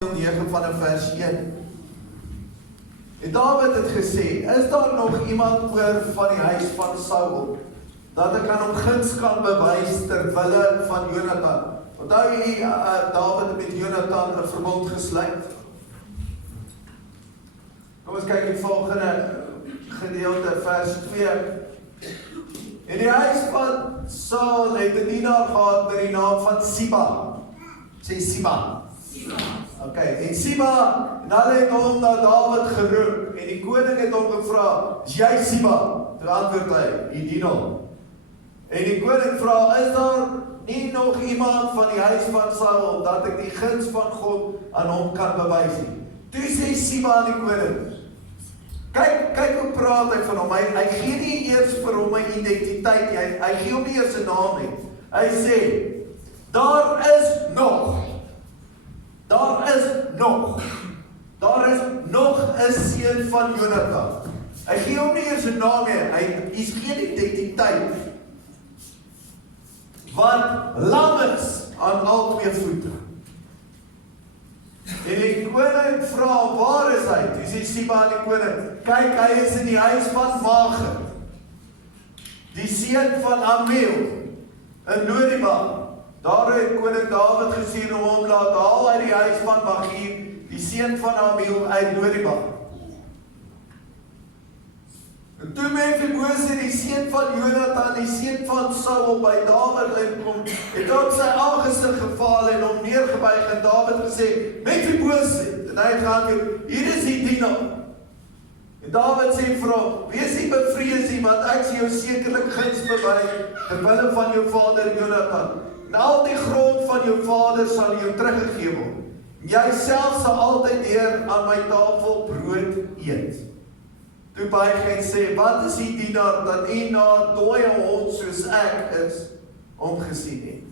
9 vanaf vers 1. En Dawid het gesê, is daar nog iemand oor van die huis van Saul, dat ek aan hom guns kan bewys ter wille van Jonathan? Onthou jy, Dawid met Jonathan 'n verbond gesluit. Kom ons kyk die volgende gedeelte, vers 2. In die huis van Saul het 'n dienaar gehad met die naam van Siba. Sê Siba. Okay, en Siba, en hulle het hom na Dawid geroep, en die koning het hom gevra, is jy Siba? Toe antwoord hy, die dienaar. En die koning vra, is daar nie nog iemand van die huis van Saul, dat ek die guns van God aan hom kan bewys nie? Toe sê Siba aan die koning, kyk hoe praat hy van hom, hy gee nie eers vir hom 'n identiteit nie, hy gee hom nie eers 'n naam nie. Hy sê, daar is nog 'n seun van Jonathan. Hy gee hom nie eers 'n naam nie, hy is geen identiteit, wat lam is aan al twee voete. En die koning vra, waar is hy? Toe sê Siba aan die koning, kyk, hy is in die huis van Maged, die seun van Amiel, in Lodiba. Daar het koning Dawid gestuur om hom laat haal uit die huis van Maged, die seun van Amiel uit Lodiba. En toe Mephibosheth, die seun van Jonathan, die seun van Saul, by Dawid uitkom, het op sy aangesig geval en hom neergebuig en Dawid gesê, Mephibosheth, en hy het geantwoord, hier is die dienaar. En Dawid sê vir hom, wees nie bevrees nie, want ek sal jou sekerlik guns bewys ter wille van jou vader Jonathan. En al die grond van jou vader sal jou teruggegee word. Jy self sal altyd deur aan my tafel brood eet. Toe buig hy en sê, wat is die dienaar dat u na 'n dooie hond soos ek is, omgesien het?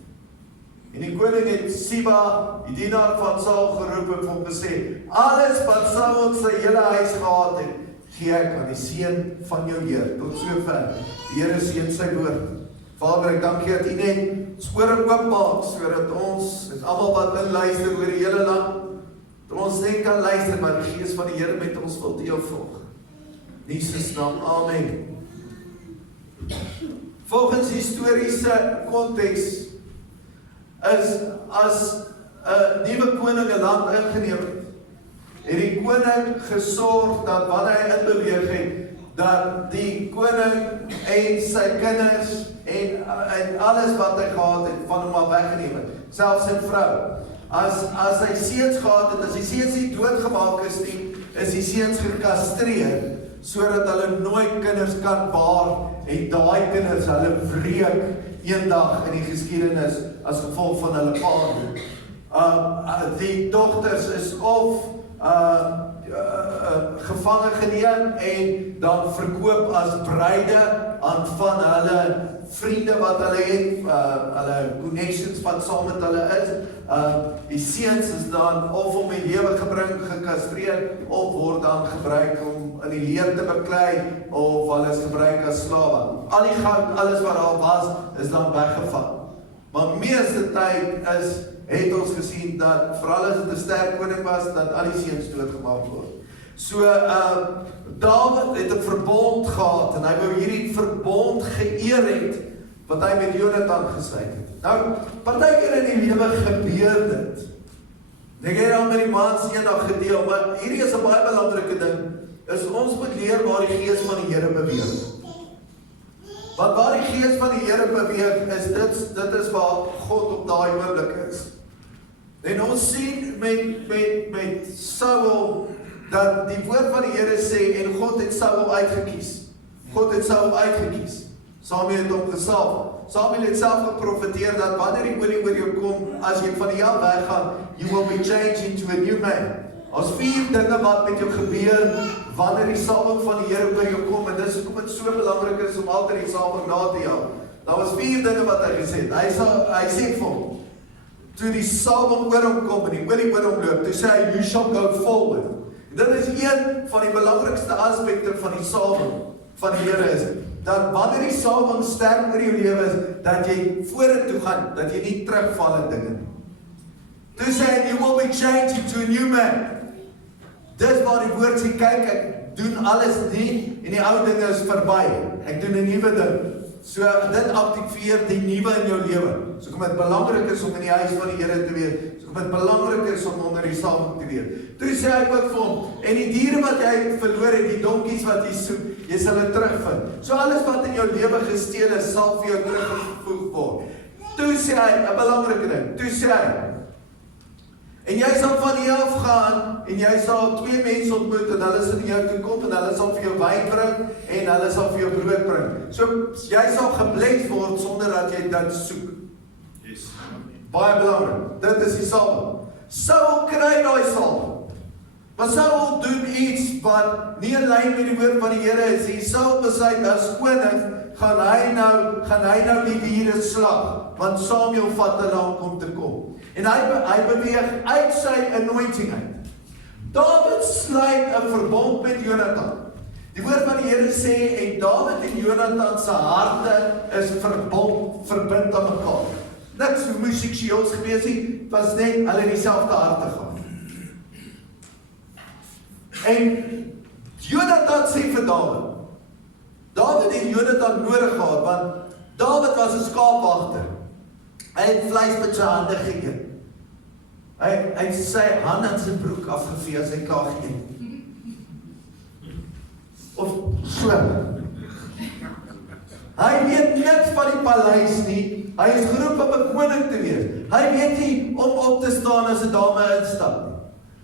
En die koning het Siba, die dienaar van Saul, geroep en hom gesê, alles wat Saul sy hele huis gehad het, gee ek aan die seun van jou Heer. Tot sover. Die Here seën sy woord. Vader, ek dank U dat U net spore oop maak, sodat ons, en almal wat inluister oor die hele land, dat ons net kan luister, maar die Gees van die Here met ons wil deel volg. In Jesus naam, amen. Volgens historiese konteks is as 'n nuwe koning 'n land ingeneem het die koning gesorg dat wanneer hy inbeweeg het, dat die koning en sy kinders en alles wat hy gehad het, van hom af weggeneem het, selfs sy vrou. As hy seuns gehad het, as die seuns nie doodgemaak is nie, is die seuns gekastreer, sodat hulle nooit kinders kan baar, en daai kinders hulle wreek eendag in die geskiedenis as gevolg van hulle pa. Die dogters is of gevange geneem en dan verkoop as bruide aan van hulle vriende wat hulle het, hulle connections wat saam met hulle is. Die seuns is dan of om die lewe gebring, gekastreer, of word dan gebruik om in die leer te beklei, of hulle is gebruik as slawe. Al die goud, alles wat daar was, is dan weggevat. Maar meeste tyd het ons gesien dat, veral as dit 'n sterk koning was, dat al die seuns doodgemaak word. So, Dawid het 'n verbond gehad, en hy wou hierdie verbond geëer het, wat hy met Jonathan gesluit het. Nou, partykeer in die lewe gebeur dit. Ek het al met die mans eendag gedeel, maar hierdie is 'n baie belangrike ding, is ons moet leer waar die Gees van die Here beweeg. Want waar die Gees van die Here beweeg, dit is waar God op daai oomblik is. En ons sien met Saul, dat die woord van die Here sê, en God het Saul uitgekies. God het Saul uitgekies. Samuel het hom gesalf. Samuel het self geprofeteer dat wanneer die olie oor jou kom, as jy van die hel weggaan, you will be changed into a new man. As 4 dinge wat met jou gebeur, wanneer die salwing van die Here oor jou kom, en dis hoekom dit so belangrik is om altyd die salwing na te jaag. Daar was 4 dinge wat hy gesê het. Hy sê vir hom, toe die salwing oor hom kom, en die olie oor hom loop, toe sê hy, you shall go forward. En dit is een van die belangrikste aspekte van die salwing van die Here is, dat wanneer die salwing sterk oor jou lewe is, dat jy vorentoe gaan, dat jy nie terugval in dinge nie. Toe sê hy, you will be changed into a new man. Dis waar die woord sê, kyk, ek doen alles nie, en die ou dinge is verby. Ek doen 'n nuwe ding. So, dit aktiveer die nuwe in jou lewe. So, kom dit belangrik is om in die huis van die Here te wees. So, kom dit belangrik is om onder die salwing te wees. Toe sê hy ook vir hom, en die diere wat jy verloor het, die donkies wat jy soek, jy sal dit terugvind. So, alles wat in jou lewe gesteel is, sal vir jou teruggevoeg word. Toe sê hy, 'n belangrike ding, toe sê hy, en jy sal van hier af gaan, en jy sal 2 mense ontmoet, en hulle sal in jou toe kom, en hulle sal vir jou wyn bring, en hulle sal vir jou brood bring. So, jy sal gebless word, sonder dat jy dit soek. Yes. Baie belangrik, dit is die salwing. Saul kry daai salwing. Maar Saul doen iets wat nie in lyn met die woord van die Here is nie. Saul besluit as koning, gaan hy nou die diere slag, want Samuel vat hulle om te kom. En hy beweeg uit sy anointing uit. David sluit 'n verbond met Jonathan. Die woord van die Here sê, en David en Jonathan se harte is verbind aan mekaar. Niks musieksieels gewees nie, het was net hulle dieselfde harte gehad. En Jonathan sê vir David het Jonathan nodig gehad, want David was 'n skaapwagter. Hy het vleis met sy hande geëet. Hy het sy hand in sy broek afgevee as hy klaar geëet. Of so. Hy weet niks van die paleis nie. Hy is geroep om 'n koning te wees. Hy weet nie om op te staan as 'n dame instap nie.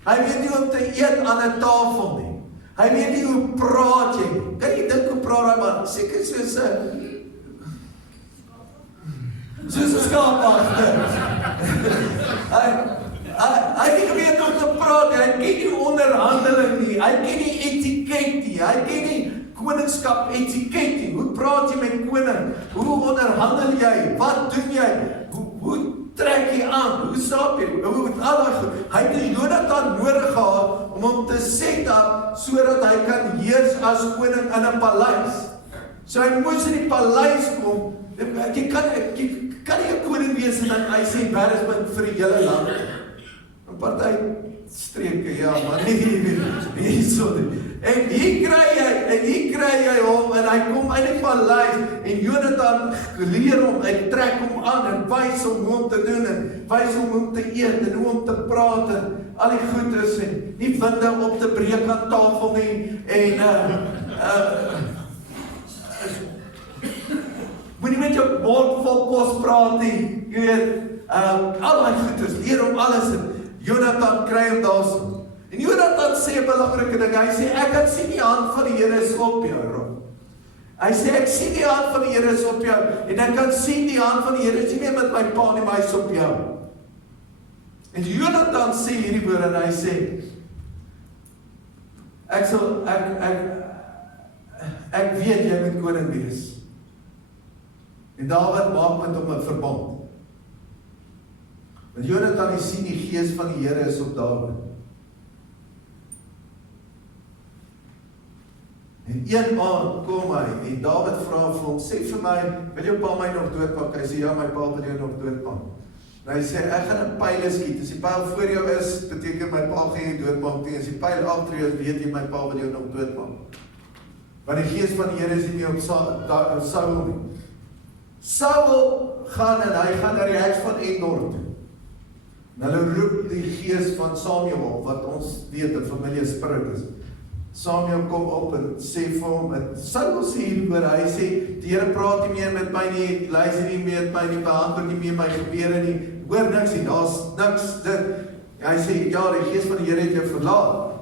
Hy weet nie om te eet aan 'n tafel nie. Hy weet nie hoe praat jy nie. Kan jy dink hoe praat hy man? Seker soos 'n skaapwagter. Hy weet hoe om te praat, hy ken nie onderhandeling nie, hy ken nie etiket nie, hy ken nie koningskap etiket nie. Hoe praat jy met koning? Hoe onderhandel jy? Wat doen jy? Hoe trek jy aan? Hoe stap jy? Hy het Jonathan nodig gehad om hom te set up sodat hy kan heers as koning in 'n paleis. So hy moes in die paleis kom. Jy kan nie 'n koning wees en dan hy sê embarrassment vir die hele land. 'n Party streke, ja, maar nie so nie. En hier kry jy hom, en hy kom uit die paleis, en Jonathan leer hom, en trek hom aan, en wys hom hoe om te doen, en wys hom hoe om te eet, en hoe om te praat, en al die goedes, en nie winde op te breek aan tafel nie, en moenie met jou mond vol kos praat nie, jy weet, al die goedes, leer hom alles, en Jonathan kry hom daarso. En Jonathan sê 'n belangrike ding, hy sê, ek kan sien die hand van die Here is op jou, Rob. Hy sê, ek sien die hand van die Here is op jou, en ek kan sien die hand van die Here is nie meer met my pa nie, maar hy is op jou. En Jonathan sê hierdie woorde, en hy sê, ek weet jy moet koning wees. En Dawid maak met hom 'n verbond. Want Jonathan het sien die gees van die Here is op Dawid. En een aand kom hy, en Dawid vra vir hom, sê vir my, wil jou pa my nog doodpak? Hy sê, ja, my pa wil jou nog doodpak. En hy sê, ek gaan 'n pyl skiet, as die pyl voor jou is, beteken my pa gaan jou doodpak, en as die pyl agter jou is, weet jy, my pa wil jou nog doodpak. Want die gees van die Here is nie op Saul nie. Saul gaan, en hy gaan na die huis van Endor toe. En hulle roep die gees van Samuel, wat ons weet, 'n familie spirit is. Samuel kom op en sê vir hom, en Saul sê hieroor, hy sê, die Here praat nie meer met my nie, luister nie meer met my nie, beantwoord nie meer my gebede nie, hoor niks nie, daar's niks, dit. Hy sê, ja, die gees van die Here het jou verlaat.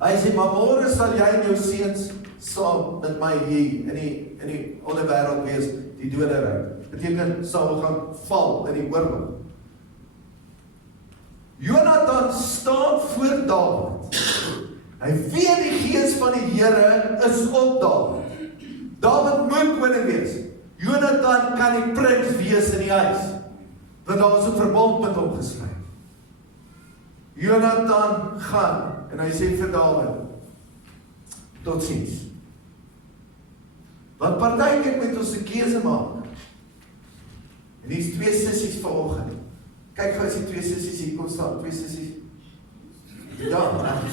Hy sê, maar môre sal jy en jou seuns saam met my hier in die onderwêreld wees, die doderyk. Beteken, Saul gaan val in die oorlog. Jonathan staan voor Dawid. Hy weet die gees van die Here is op Dawid. Dawid moet koning wees. Jonathan kan die prins wees in die huis, want daar is 'n verbond met hom gesluit. Jonathan gaan, en hy sê vir Dawid, totsiens. Want partykeer moet ons 'n keuse maak. En hier's 2 sissies vanoggend. Kyk gou as die 2 sissies hier kom staan, 2 sissies. Ja,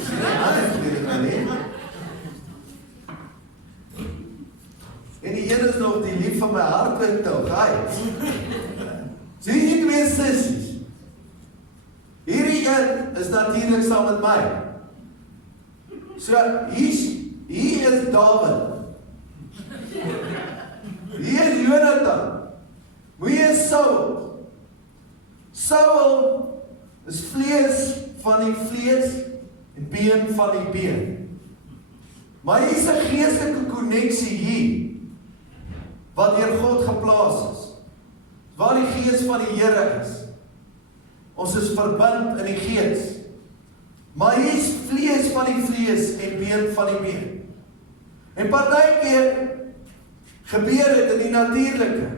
sien die ander weet dit nou nie. En die een is nog die lief van my hart weet toch, sien die 2 sissies. Hierdie een is natuurlijk saam met my. So, hier is David. Hier is Jonathan. Hier is Saul. Saul is vlees van die vlees en been van die been. Maar hier is 'n geestelike koneksie hier wat deur God geplaas is. Waar die gees van die Here is. Ons is verbind in die gees. Maar hier is vlees van die vlees en been van die been. En partykeer gebeur dit in die natuurlike.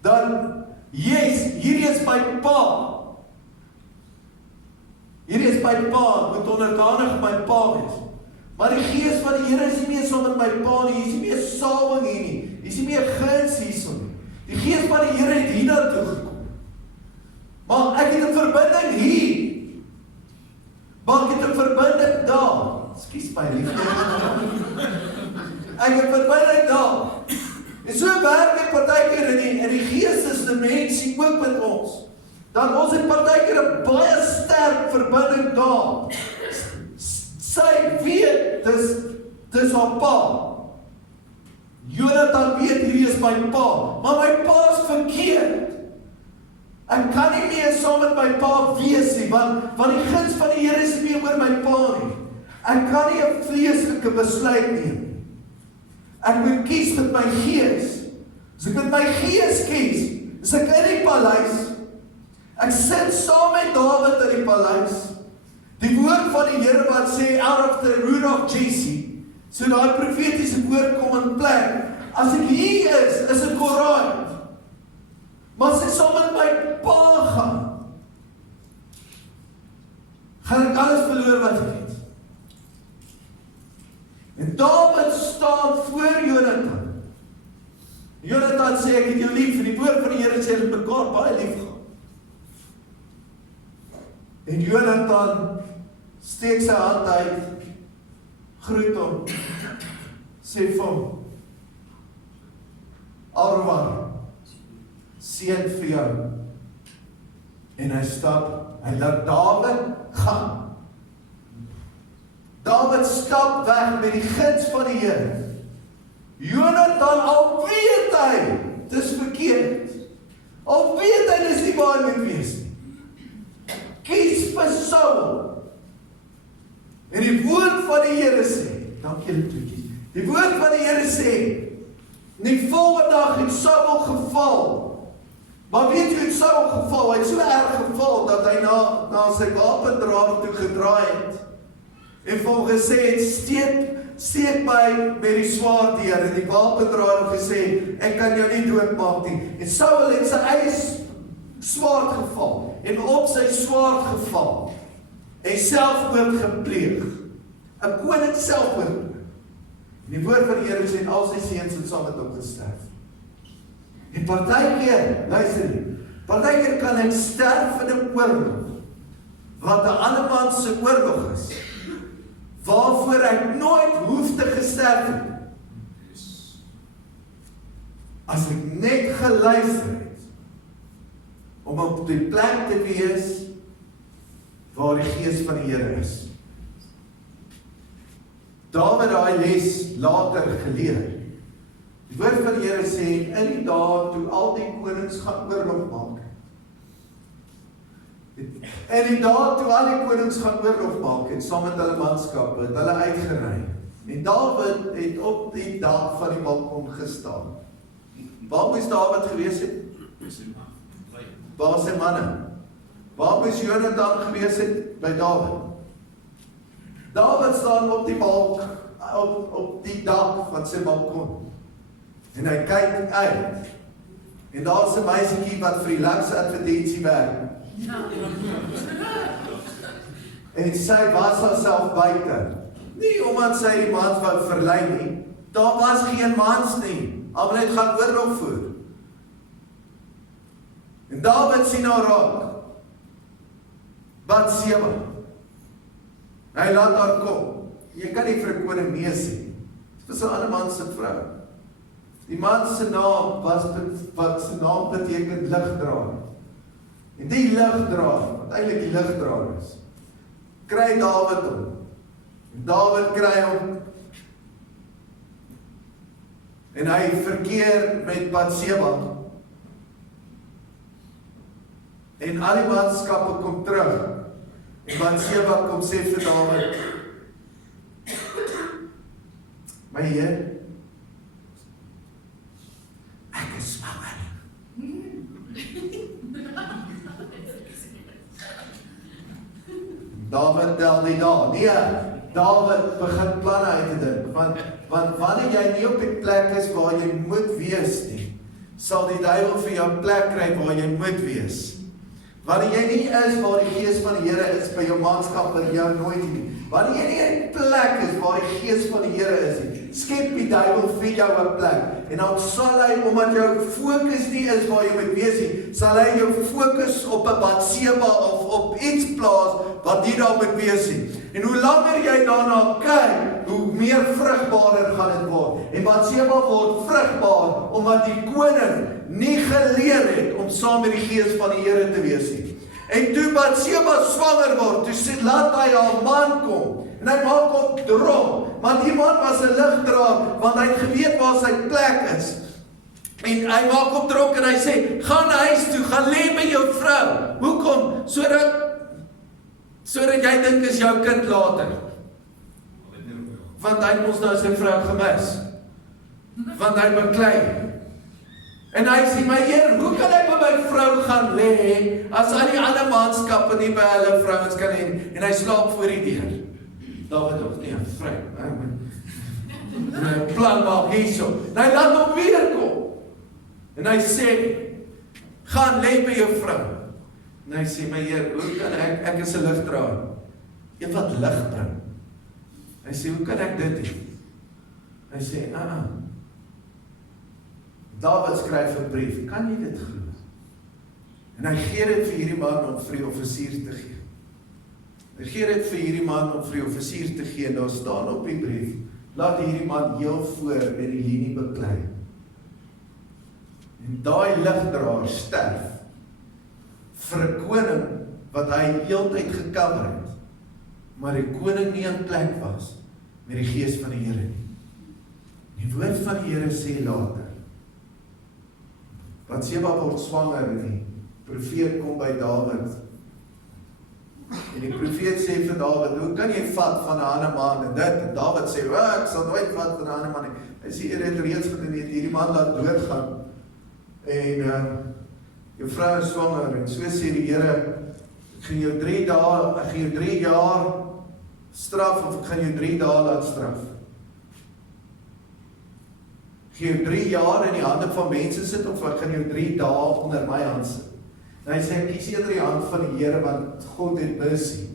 Dan, hierdie is my pa. Hierdie is my pa, moet onderdanig my pa wees. Maar die gees van die Here is nie meer saam met my pa nie, hier is nie meer salwing hier nie, hier is nie meer guns hierso nie. Die gees van die Here het hier naartoe gekom. Maar ek het 'n verbinding hier. Maar ek het 'n verbinding daar. Ekskuus my liefde. Ek het 'n verbinding daar. En so werk dit partykeer in die geestesdimensie ook met ons. Dan ons het partykeer 'n baie sterk verbinding daar. Sy weet, dis haar pa. Jonathan weet, hierdie is my pa. Maar my pa is verkeerd. Ek kan nie meer saam met my pa wees nie, want die guns van die Here is nie meer oor my pa nie. Ek kan nie 'n vleeslike besluit neem. Ek moet kies met my gees. As ek met my gees kies, is ek in die paleis. Ek sit saam met Dawid in die paleis. Die woord van die Here wat sê, out of the root of Jesse. So daai profetiese woord kom in plek. As ek hier is dit alright. Maar as ek saam met my pa gaan ek alles verloor wat ek het. En Dawid staan voor Jonathan. Jonathan sê, ek het jou lief, en die woord van die Here sê, het mekaar baie lief gehad. En Jonathan steek sy hand uit, groet hom, sê vir hom, Arwan, seën vir jou. En hy stap, hy laat Dawid gaan. Dawid stap weg met die guns van die Here. Jonathan, al weet hy, dis verkeerd. Al weet hy, dis nie waar hy moet wees nie. Kies vir Saul. En die woord van die Here sê, dankie julle toetjies. Die woord van die Here sê, die volgende dag het Saul geval. Maar weet jy, het Saul geval, hy het so erg geval, dat hy na sy wapendraer toe gedraai het. En vir hom gesê het, steek my met die swaard deur. En die wapendraer het gesê, ek kan jou nie doodmaak nie. En Saul het sy eie swaard geval, en op sy swaard geval, en selfmoord gepleeg. 'n koning selfmoord. En die woord van die Here sê, en al sy seuns het saam met hom gesterf. En partykeer, luister nie, partykeer kan ek sterf in 'n oorlog, wat 'n ander man se oorlog is, waarvoor ek nooit hoef te gesterf het. As ek net geluister het, om op die plek te wees, waar die gees van die Here is. Dawid daai les later geleer. Die woord van die Here sê, in die dae toe al die konings gaan oorlog maak. In die dae toe al die konings gaan oorlog maak, het saam met hulle manskappe, het hulle uitgery. En Dawid het op die dak van die balkon gestaan. Waar moes Dawid gewees het? Waar was sy manne? Waar moes Jonathan gewees het? By Dawid. Dawid staan op die balk, op die dak van sy balkon. En hy kyk uit. En daar is 'n meisietjie wat vir die Lux advertensie werk. En sy was haarself buite. Nie omdat sy die mans wou verlei nie. Daar was geen mans nie. Almal het gaan oorlog voer. En Dawid sien haar raak. Batseba. Hy laat haar kom. Jy kan nie vir 'n koning nee sê. Dit was 'n ander man se vrou. Die man se naam wat se naam beteken ligdraer. En die ligdraer, wat eintlik die ligdraer is, kry Dawid hom. En Dawid kry hom. En hy verkeer met Batseba. En al die manskappe kom terug. En Batseba kom sê vir Dawid, my Heer, ek is swanger. Dawid tel nie daar. Nee, Dawid begin planne uit te dink. Want wanneer jy nie op die plek is waar jy moet wees nie, sal die duiwel vir jou plek kry waar jy moet wees. Wanneer jy nie is waar die Gees van die Here is by jou manskap en jou nooit nie. Wanneer jy nie in 'n plek is waar die Gees van die Here is nie, skep die duiwel vir jou 'n plek. En dan sal hy, omdat jou fokus nie is waar jy moet wees nie, sal hy jou fokus op 'n Batseba of op iets plaas wat nie daar moet wees nie. En hoe langer jy daarna kyk, hoe meer vrugbaarder gaan dit word. En Batseba word vrugbaar omdat die koning nie geleer het om saam met die Gees van die Here te wees nie. En toe Batseba swanger word, toe sê, laat hy haar man kom. En hy maak op drop, want die man was 'n ligdraer, want hy het geweet waar sy plek is. En hy maak op drop en hy sê, gaan huis toe, gaan lê by jou vrou. Hoekom? Sodat jy dink is jou kind later. Want hy het ons nou sy vrou gemis. Want hy beklei. En hy sê, my Heer, hoe kan ek by my vrou gaan lê, as al die ander manskappe nie by hulle vrouens kan hê, en hy slaap voor die deur. Dawid ook, nee, vrou, plan maak hierso. En hy laat hom weer kom. En hy sê, gaan lê by jou vrou. En hy sê, my Heer, hoe kan ek is 'n ligdraer, een wat lig bring. Hy sê, hoe kan ek dit hê? Hy sê, Dawid skryf 'n brief, kan jy dit glo? En hy gee dit vir hierdie man om vir die offisier te gee. Hy gee dit vir hierdie man om vir die offisier te gee, en daar staan op die brief, laat hierdie man heel voor in die linie beklei. En daai ligdraer sterf vir 'n koning wat hy heeltyd gecover het, maar die koning nie in plek was met die Gees van die Here nie. Die woord van die Here sê later, Batseba word swanger en die profeet kom by Dawid. En die profeet sê vir Dawid, hoe kan jy vat van 'n ander man en dit? En Dawid sê, ek sal nooit vat van 'n ander man nie. Hy sê, jy het reeds gedoen, hierdie man laat doodgaan. En jou vrou is swanger, en so sê die Here, ek gaan jou 3 dae, ek gaan jou 3 jaar straf, of ek gaan jou 3 dae laat straf. Ek gaan jou 3 jaar in die hande van mense sit, of ek gaan jou 3 dae onder my hand sit. En hy sê, ek kies eerder die hand van die Here, want God het mercy.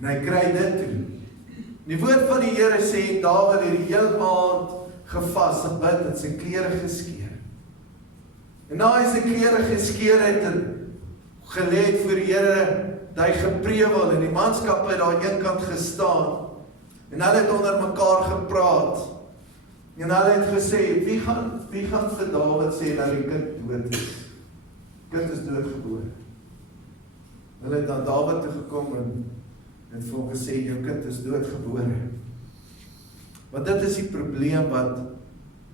En hy kry dit toe. Die woord van die Here sê, Dawid het die hele aand gevas, gebid, en sy klere geskeer. En na hy sy klere geskeer het, en gelê het voor die Here, het hy geprewel, en die manskappe het daar een kant gestaan, en hulle het onder mekaar gepraat, en hulle het gesê, wie gaan vir Dawid sê, dat die kind dood is? Kind is doodgebore. Hulle het aan Dawid toe gekom, en vir hom gesê, jou kind is doodgebore. Want dit is die probleem, wat,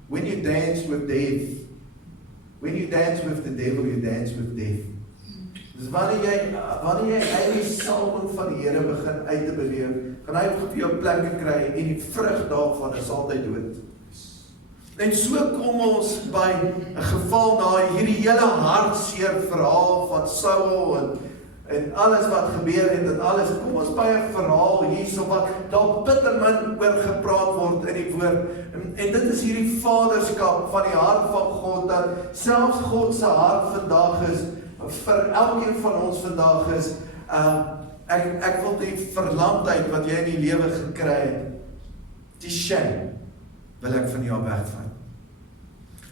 when you dance with death, when you dance with the devil, you dance with death. Dus wanneer jy uit die salwing van die Here begin uit te beleef, gaan hy op jou plekke kry, en die vrug daarvan is altyd dood. En so kom ons by 'n geval na hierdie hele hartseer verhaal van Saul en alles wat gebeur het en alles. Kom ons by 'n verhaal hierso wat daar bitter min oor gepraat word in die woord. En dit is hierdie vaderskap van die hart van God, dat selfs God se hart vandag is, vir elkeen van ons vandag is, ek wil die verlamdheid wat jy in die lewe gekry het, die shame, wil ek van jou wegvat.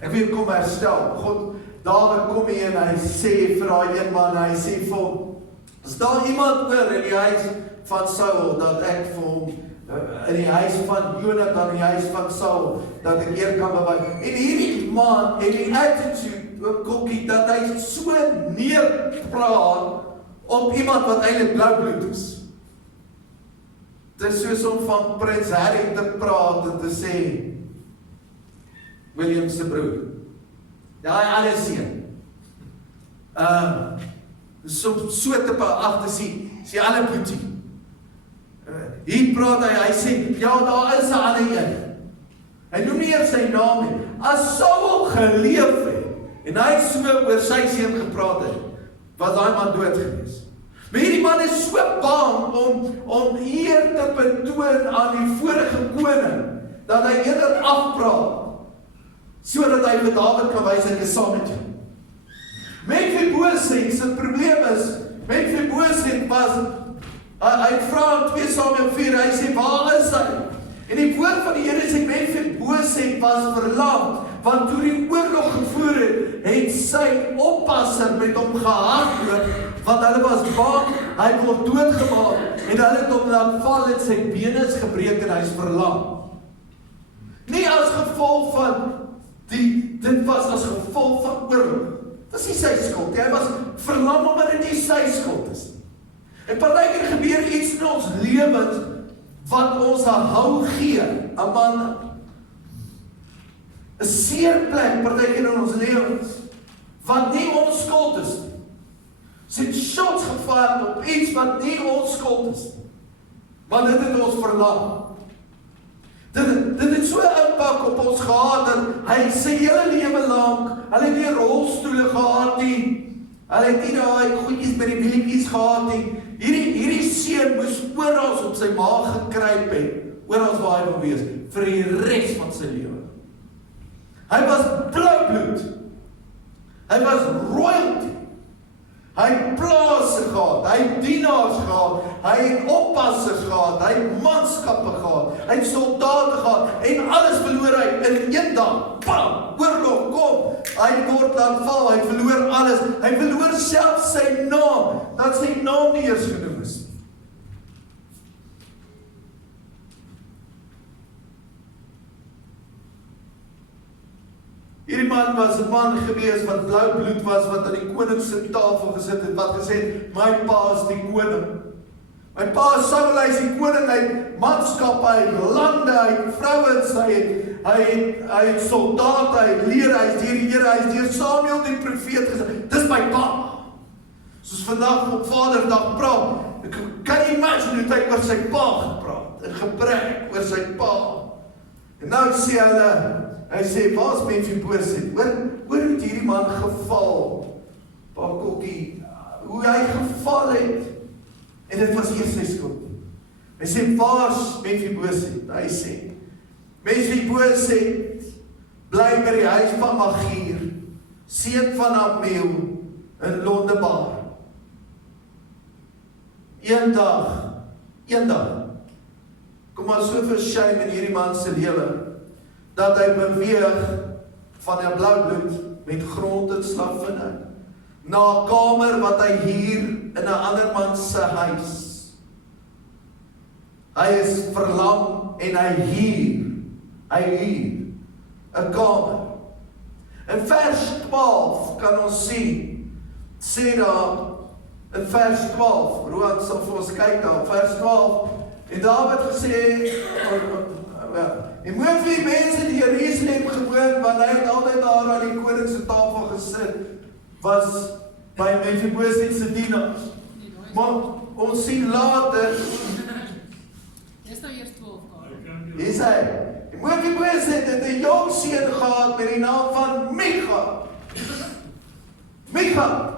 Ek wil kom herstel. God, Dawid kom hier en hy sê vir daai een man, hy sê vir hom, As daar iemand oor in die huis van Saul, dat ek vir hom, in die huis van Jonathan, in die huis van Saul, dat ek eer kan bewys. En hierdie man, en die attitude, kokkie, dat hy so neerpraat op iemand wat eintlik blou bloed is. Dit is soos om van Prins Harry te praat en te sê, William se broer. Ja, hy alles seun. So te ag te sien alle boetie. Hier praat hy sê, ja, daar is 'n ander een. Hy noem nie eers sy naam nie. As Saul geleef het, en hy so oor sy seun gepraat het, was daai man dood gewees. Maar hierdie man is so bang om eer te betoon aan die vorige koning, dat hy eerder afpraat, sodat hy vir Dawid kan wys, ek is saam met jou. Mephibosheth, sy probleem is, Mephibosheth was, hy vra in 2 Samuel 4, hy sê, waar is hy? En die woord van die Here sê, Mephibosheth was verlam, want toe die oorlog gevoer het sy oppasser met hom gehardloop, want hulle was bang, hy word doodgemaak, en hulle het hom laat val en sy bene is gebreek en hy is verlam. Nie as gevolg van dit was as gevolg van oorlog. Dit is nie sy skuld, hy was verlam omdat dit nie sy skuld is. En partykeer gebeur iets in ons lewens wat ons 'n hou gee, 'n man, 'n seerplek partykeer in ons lewens, wat nie ons skuld is nie. Sy het shots gevat op iets wat nie ons skuld is nie, want dit het ons verlam. Dit het so 'n impak op ons gehad, dat hy sy hele lewe lank, hulle het nie rolstoele gehad nie, hulle het nie daai goedjies by die wielietjies gehad nie, hierdie seun moes oral op sy maag gekruip het, oral waar hy wil wees, vir die res van sy lewe. Hy was blou bloed, hy was royalty, hy het plase gehad, hy het dienaars gehad, hy het oppassers gehad, hy het manskappe gehad, hy het soldate gehad, en alles verloor hy in een dag. Bam! Oorlog kom, hy word laat val, hy verloor alles, hy verloor self sy naam, dat sy naam nie eers genoem is. Hierdie man was 'n man gewees wat blou bloed was, wat aan die koning se tafel gesit het, wat gesê het, my pa is die koning. My pa is Saul, hy is die koning, hy het manskappe, hy het lande, hy het vrouens, hy het soldate, hy het leer, hy is deur die Here, hy is deur Samuel die profeet gesê, dis my pa. Soos vandag op Vaderdag praat, kan jy imagine hoe hy oor sy pa gepraat, in gebrek oor sy pa. En nou sê hy sê, waar is Mephibosheth? Hoor het hierdie man geval, Pakokkie, hoe hy geval het, en dit was eers sy skuld. Hy sê, waar is Mephibosheth? Hy sê, Mephibosheth bly by die huis van Magier, seun van Amiel, in Londebar. Een dag, kom maar so vir shame in hierdie man se lewe, dat hy beweeg van 'n blou bloed met grond en slavinne na 'n kamer wat hy huur in 'n ander man se huis. Hy is verlam en hy huur 'n kamer. In vers 12 kan ons sê daar in vers 12, Roan sal vir ons kyk daar, vers 12, en Dawid gesê, en mooi vir die mense die Jerusalem gewoon, want hy het altyd daar aan die koning se tafel gesit, was by Mephibosheth se dienaars. Maar ons sien later, dis nou eers 12 kaart. Hier is hy, Mephibosheth het 'n jong seun gehad met die naam van Micha.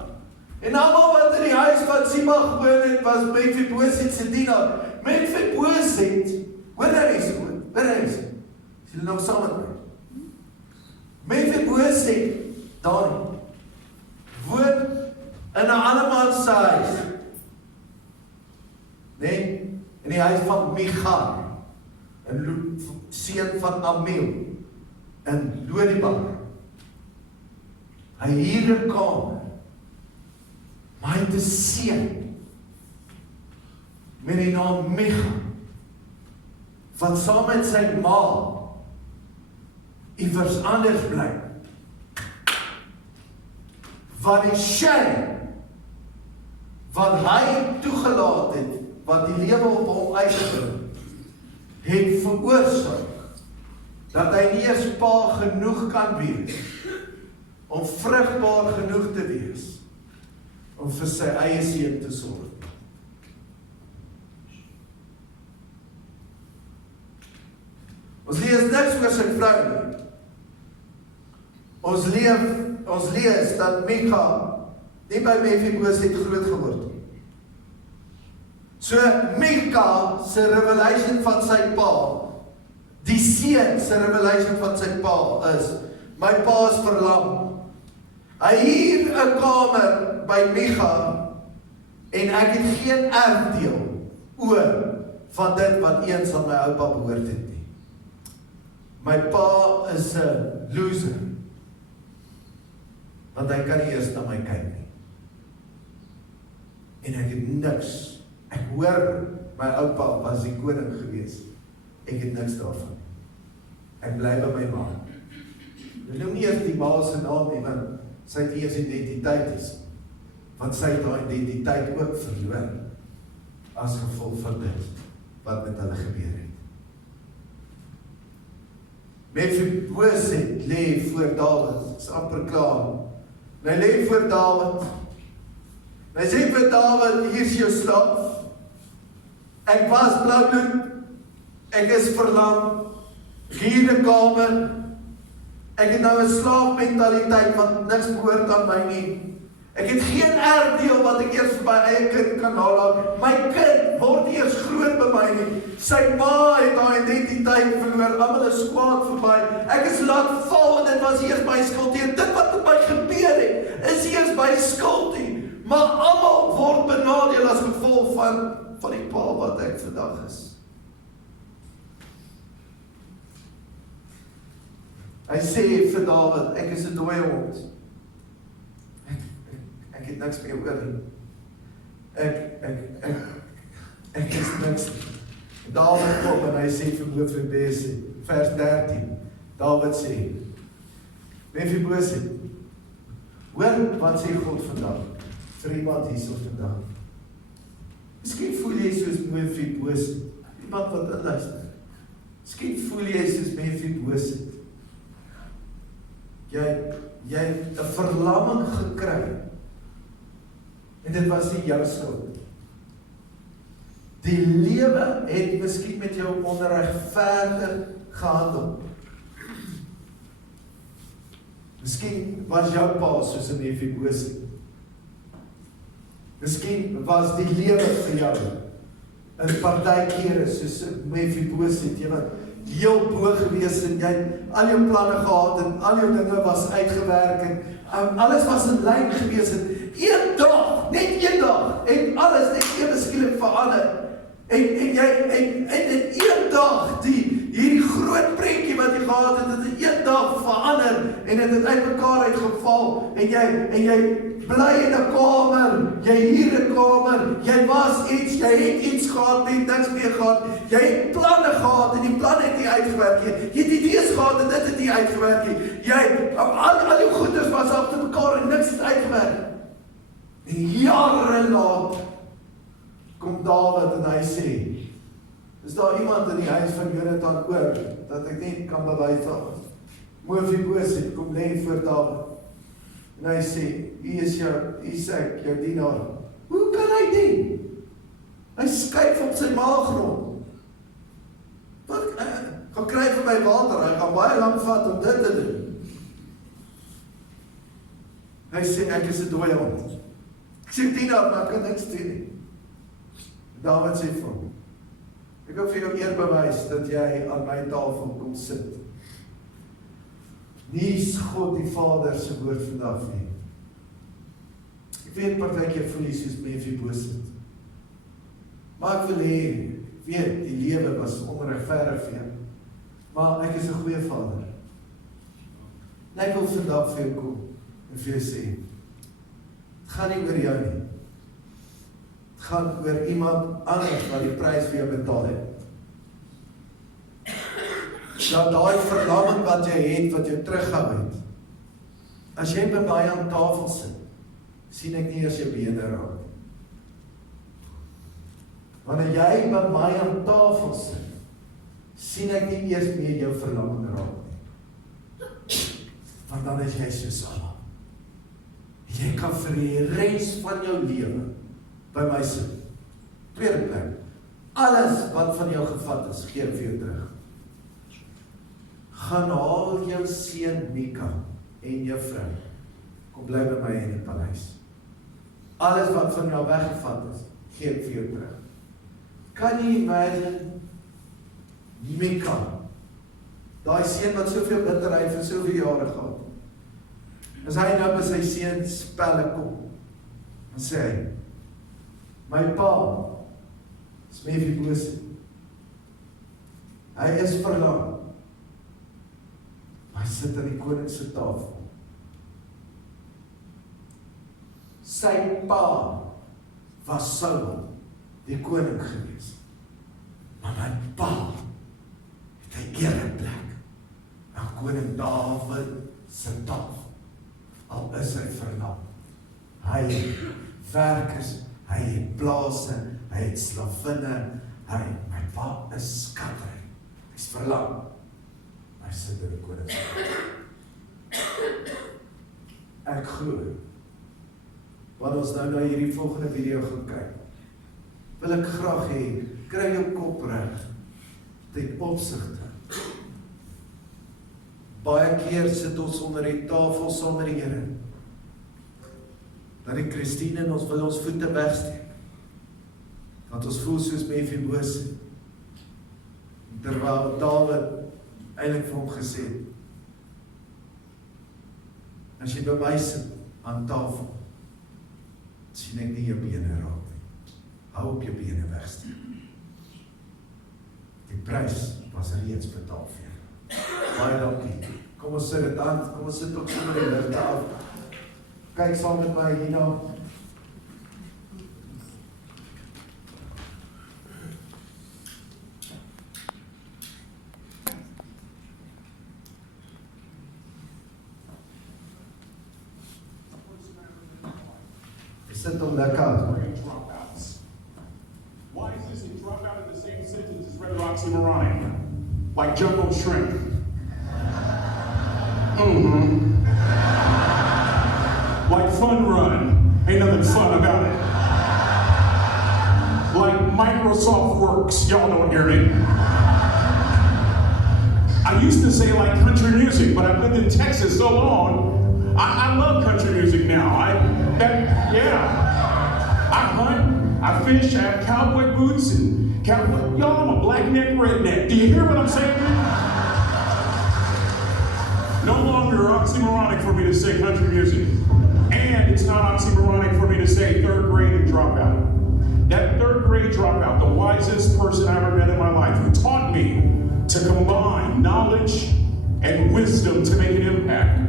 En almal wat in die huis van Siba gewoon het, was Mephibosheth se dienaar. Mephibosheth, hoor hy is goed, is julle nog saam met my? Mephibosheth, daar woon in 'n ander man se huis, nee, in die huis van Micha, 'n seun van Amiel, in Londebar. Hy huur 'n kamer, maar hy het 'n seun, met die naam Micha, wat saam met sy ma iewers anders bly. Wat die shame wat hy toegelaat het, wat die lewe op hom uitgebring, het veroorsaak dat hy nie eens pa genoeg kan wees om vrugbaar genoeg te wees om vir sy eie seun te sorg. Ons lees niks oor sy vrou nie. Ons lees dat Micha nie by Mephibosheth groot geword het. So Micha se revelation van sy pa, die seun se revelation van sy pa is, my pa is verlam. Hy huur 'n kamer by Micha en ek het geen erfdeel oor van dit wat eens aan my oupa behoort het nie. My pa is 'n loser, want hy kan nie eers na my kyk nie. En ek het niks. Ek hoor my oupa was die koning gewees. Ek het niks daarvan. Ek bly by my ma. Ek noem nie eers die ma se naam nie, want sy het eers identiteit is. Want sy het haar identiteit ook verloor as gevolg van dit wat met hulle gebeur het. Mephibosheth lê voor Dawid, is amper klaar. En hy lê voor Dawid. En hy sê vir Dawid, hier is jou slaaf. Ek was bloudbloed, ek is verlam, hier 'n kamer, ek het nou 'n slaafmentaliteit wat niks behoort aan my nie. Ek het geen erfdeel wat ek eers vir my eie kind kan nalat. My kind word eers groot by my nie. Sy ma het haar identiteit verloor, almal is kwaad vir my. Ek is laat val en dit was eers my skuld. Dit wat met my gebeur het, is eers my skuld nie. Maar almal word benadeel as gevolg van die pa wat ek vandag is. Hy sê vir Dawid, ek is 'n dooie hond. Ek het niks meer oor nie. Ek is niks. Dawid kom en hy sê vir Mephibosheth, vers 13. Dawid sê, Mephibosheth, hoor wat sê God vandag vir iemand hierso vandag. Miskien voel jy soos Mephibosheth, iemand wat inluister. Miskien voel jy soos Mephibosheth. Jy het 'n verlamming gekry. En dit was nie jou skuld. Die lewe het miskien met jou onregverdig gehandel. Miskien was jou pa soos 'n Mephibosheth. Miskien was die lewe vir jou 'n partykeer soos 'n Mephibosheth, jy wat heel bo gewees en jy het al jou planne gehad en al jou dinge was uitgewerk en alles was in lyn gewees en een dag, net een dag, het alles net ewe skielik verander. En in een dag, hierdie groot prentjie wat jy gehad het, het in een dag verander en het het uit mekaar uitgeval en jy bly in 'n kamer, jy huur 'n kamer, jy was iets, jy het iets gehad, net niks meer gehad, jy het planne gehad en die planne het nie uitgewerk nie, jy het idees gehad en dit het nie uitgewerk nie, al jou goeders was agter mekaar en niks het uitgewerk. En jare laat kom Dawid en hy sê, is daar iemand in die huis van Jonathan oor, dat ek net kan bewys af. Mephibosheth kom lê voor Dawid. En hy sê, hier ek, jou dienaar. Hoe kan hy dien? Hy skuif op sy maaggrond. Wat, gaan kry vir my water, hy gaan baie lank vat om dit te doen. Hy sê, ek is 'n dooie hond. Ek sê, dienaar, maar ek kan niks doen nie. Dawid sê vir hom, ek wil vir jou eer bewys dat jy aan my tafel kom sit. Nie is God die Vader se woord vandag nie. Ek weet partykeer voel jy soos Mephibosheth. Maar ek wil hê, weet, die lewe was onregverdig vir jou. Maar ek is 'n goeie Vader. En ek wil vandag vir jou kom en vir jou sê, het gaan nie oor jou nie. Het gaan oor iemand anders wat die prys vir jou betaal het. Dat daai verlamming wat jy het, wat jou terughou het. As jy by my aan tafel sit, sien ek nie eers jou bene raak nie. Wanneer jy by my aan tafel sit, sien ek nie eers meer jou verlamming raak nie. Want dan is jy so saam. Jy kan vir die res van jou lewe by my sit. Tweede plek, alles wat van jou gevat is, gee vir jou terug. Gaan haal jou seun Mika en jou vrou. Kom bly by my in die paleis. Alles wat van jou weggevat is, gee ek vir jou terug. Kan jy imagine Mika, daai seun wat soveel bitterheid vir soveel jare gehad. As hy nou by sy seun spelle kom, dan sê hy, my pa is Mephibosheth. Hy is verlang. Hy sit aan die koning se tafel. Sy pa was Saul, die koning gewees. Maar my pa het 'n ereplek aan koning Dawid se tafel. Al is hy verlam. Hy het werkers, hy het plase, hy het slavinne, my pa is skatryk. Hy's verlam. Hy sit in die koning se tafel. Ek glo, wat ons nou na hierdie volgende video gaan kyk, wil ek graag hê, kry jou kop reg, ten opsigte. Baie keer sit ons onder die tafel saam met die Here. Dan die Christine en ons wil ons voete wegsteek. Want ons voel soos Mephibosheth. Terwyl Dawid eintlik vir hom gesê het, as jy by my sit aan tafel, sien ek nie jou bene raak nie. Hou op jou bene wegsteek. Die prys was reeds betaal vir jou. Baie dankie. Kom ons sit dit aan, kom ons sit ook sommer die ligte af. Kyk saam met my hierna. Sit hom lekker aan. Why is this a dropout in the same sentence as rather oxymoronic? Like jumbo shrimp. Like fun run. Ain't nothing fun about it. Like Microsoft Works. Y'all don't hear me. I used to say like country music, but I've lived in Texas so long, I love country music now. I hunt, I fish, I have cowboy boots and cowboy. Y'all, I'm a black neck redneck. Do you hear what I'm saying? No longer oxymoronic for me to say country music. And it's not oxymoronic for me to say third grade and dropout. That third grade dropout, the wisest person I ever met in my life, who taught me to combine knowledge and wisdom to make an impact,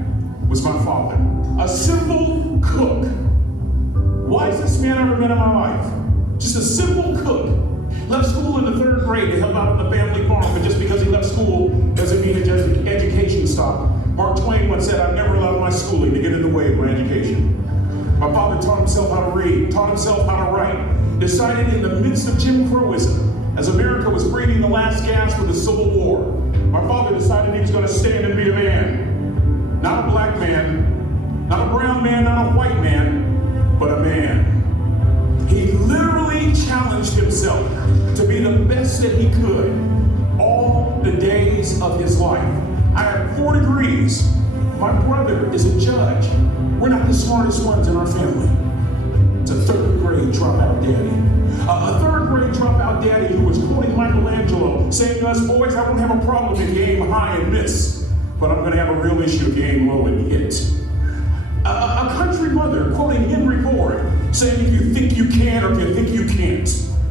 was my father. A simple cook. Wisest man I ever met in my life. Just a simple cook. Left school in the third grade to help out on the family farm, but just because he left school doesn't mean his education stopped. Mark Twain once said, I've never allowed my schooling to get in the way of my education. My father taught himself how to read, taught himself how to write, decided in the midst of Jim Crowism, as America was breathing the last gasp of the Civil War, my father decided he was going to stand and be a man. Not a black man, not a brown man, not a white man, but a man. He literally challenged himself to be the best that he could all the days of his life. I have 4 degrees. My brother is a judge. We're not the smartest ones in our family. It's a third grade dropout daddy. A third grade dropout daddy who was quoting Michelangelo, saying to us boys, I won't have a problem if you aim high and miss, but I'm gonna have a real issue if you aim low and hit. A country mother quoting Henry Ford, saying if you think you can or if you think you can't,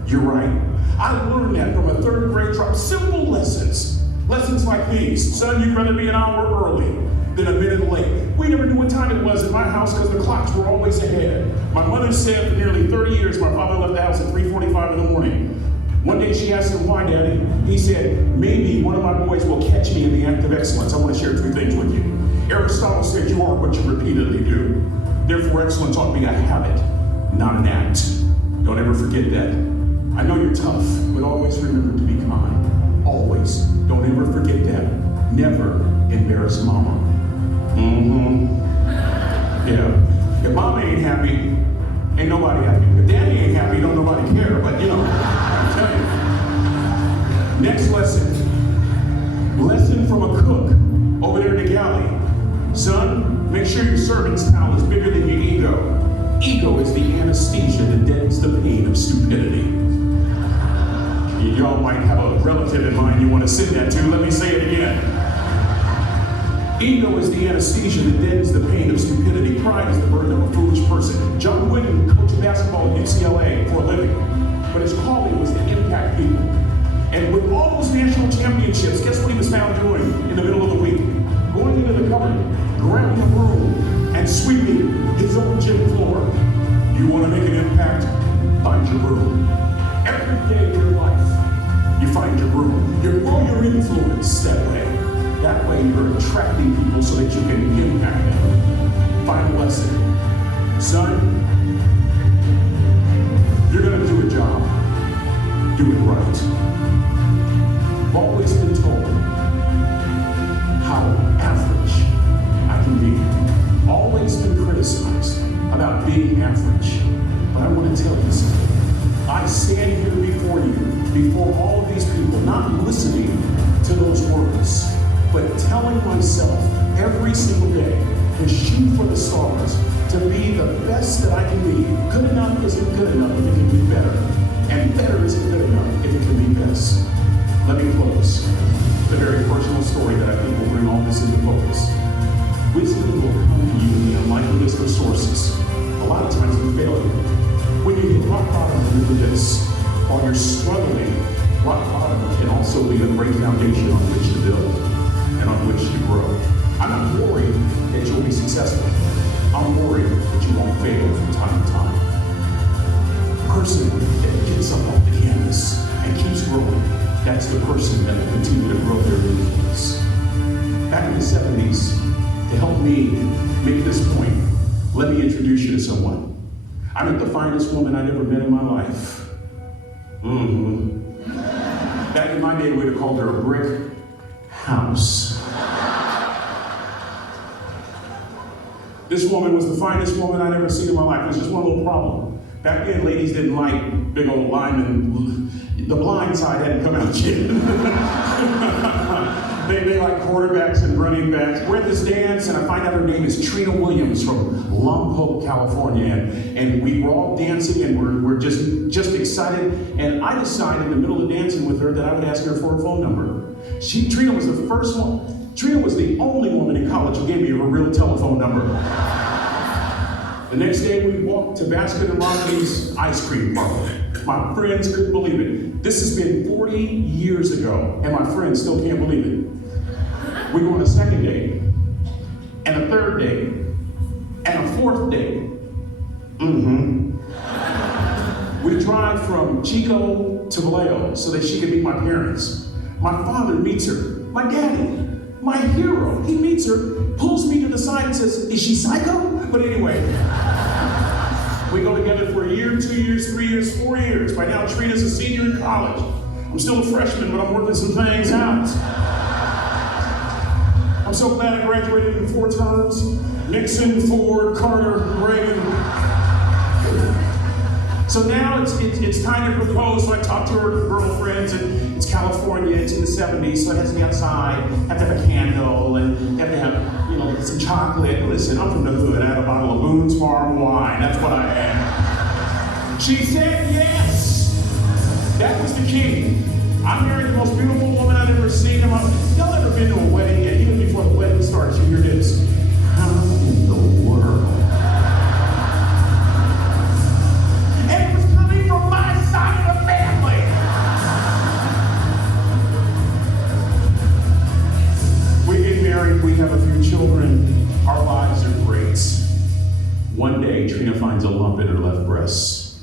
you're right. I learned that from a third grade drop. Simple lessons. Lessons like these. Son, you'd rather be an hour early than a minute late. We never knew what time it was in my house because the clocks were always ahead. My mother said for nearly 30 years, my father left the house at 3:45 in the morning. One day she asked him, why, Daddy? He said, maybe one of my boys will catch me in the act of excellence. I want to share 2 things with you. Aristotle said, you are what you repeatedly do. Therefore, excellence ought to be a habit, not an act. Don't ever forget that. I know you're tough, but always remember to be kind. Always. Don't ever forget that. Never embarrass Mama. Yeah. If Mama ain't happy, ain't nobody happy. If Daddy ain't happy, don't nobody care. But you know, I'm telling you. Next lesson. Lesson from a cook over there in the galley. Son, make sure your servant's towel is bigger than your ego. Ego is the anesthesia that deadens the pain of stupidity. Y'all might have a relative in mind you want to send that to. Let me say it again. Ego is the anesthesia that deadens the pain of stupidity. Pride is the burden of a foolish person. John Wooden coached basketball at UCLA for a living, but his calling was to impact people. And with all those national championships, guess what he was found doing in the middle of the week? Going into the cupboard, grabbing a broom, and sweeping his own gym floor. You want to make an impact? Find your broom. Every day of your life, you find your broom. You grow your influence that way. That way you're attracting people so that you can impact them. Final lesson. Son, you're going to do a job. Do it right. I've always been told how average I can be. Always been criticized about being average. But I want to tell you something. I stand here before you, before all of these people, not listening to those words, but telling myself every single day to shoot for the stars, to be the best that I can be. Good enough isn't good enough if it can be better. And better isn't good enough if it can be best. Let me close with a very personal story that I think will bring all this into focus. Wisdom will come to you in the unlikeliest of sources, a lot of times in failure. When you hit rock bottom, remember this. While you're struggling, rock bottom can also be a great foundation on which to build and on which to grow. I'm not worried that you'll be successful. I'm worried that you won't fail from time to time. The person that gets up off the canvas and keeps growing, that's the person that will continue to grow their influence. Back in the 70s, to help me make this point, let me introduce you to someone. I met the finest woman I'd ever met in my life. Back in my day, we'd have called her a brick house. This woman was the finest woman I'd ever seen in my life. There's just one little problem. Back then, ladies didn't like big old linemen. The blind side hadn't come out yet. They like quarterbacks and running backs. We're at this dance, and I find out her name is Trina Williams from Lompoc, California. And we were all dancing, and we're just excited. And I decided in the middle of dancing with her that I would ask her for her phone number. Trina was the first one. Trina was the only woman in college who gave me her real telephone number. The next day, we walked to Baskin and Robbins ice cream parlor. My friends couldn't believe it. This has been 40 years ago, and my friends still can't believe it. We go on a second date, and a third date, and a fourth date. We drive from Chico to Vallejo so that she could meet my parents. My father meets her. My daddy, my hero, he meets her, pulls me to the side and says, "Is she psycho?" But anyway, we go together for a year, 2 years, 3 years, 4 years. By now, Trina's a senior in college. I'm still a freshman, but I'm working some things out. I'm so glad I graduated in 4 terms. Nixon, Ford, Carter, Reagan. So now it's time to propose. So I talk to her girlfriends, and it's California, it's in the 70s, so it has to be outside, have to have a candle, and have to have, some chocolate. Listen, I'm from the hood. I had a bottle of Boone's Farm wine. That's what I had. She said yes. That was the key. I married the most beautiful woman I've ever seen. Y'all ever been to a wedding yet? Even before the wedding starts, you hear this. How in the world? And it was coming from my side of the family. We get married, we have a few children. Our lives are great. One day, Trina finds a lump in her left breast.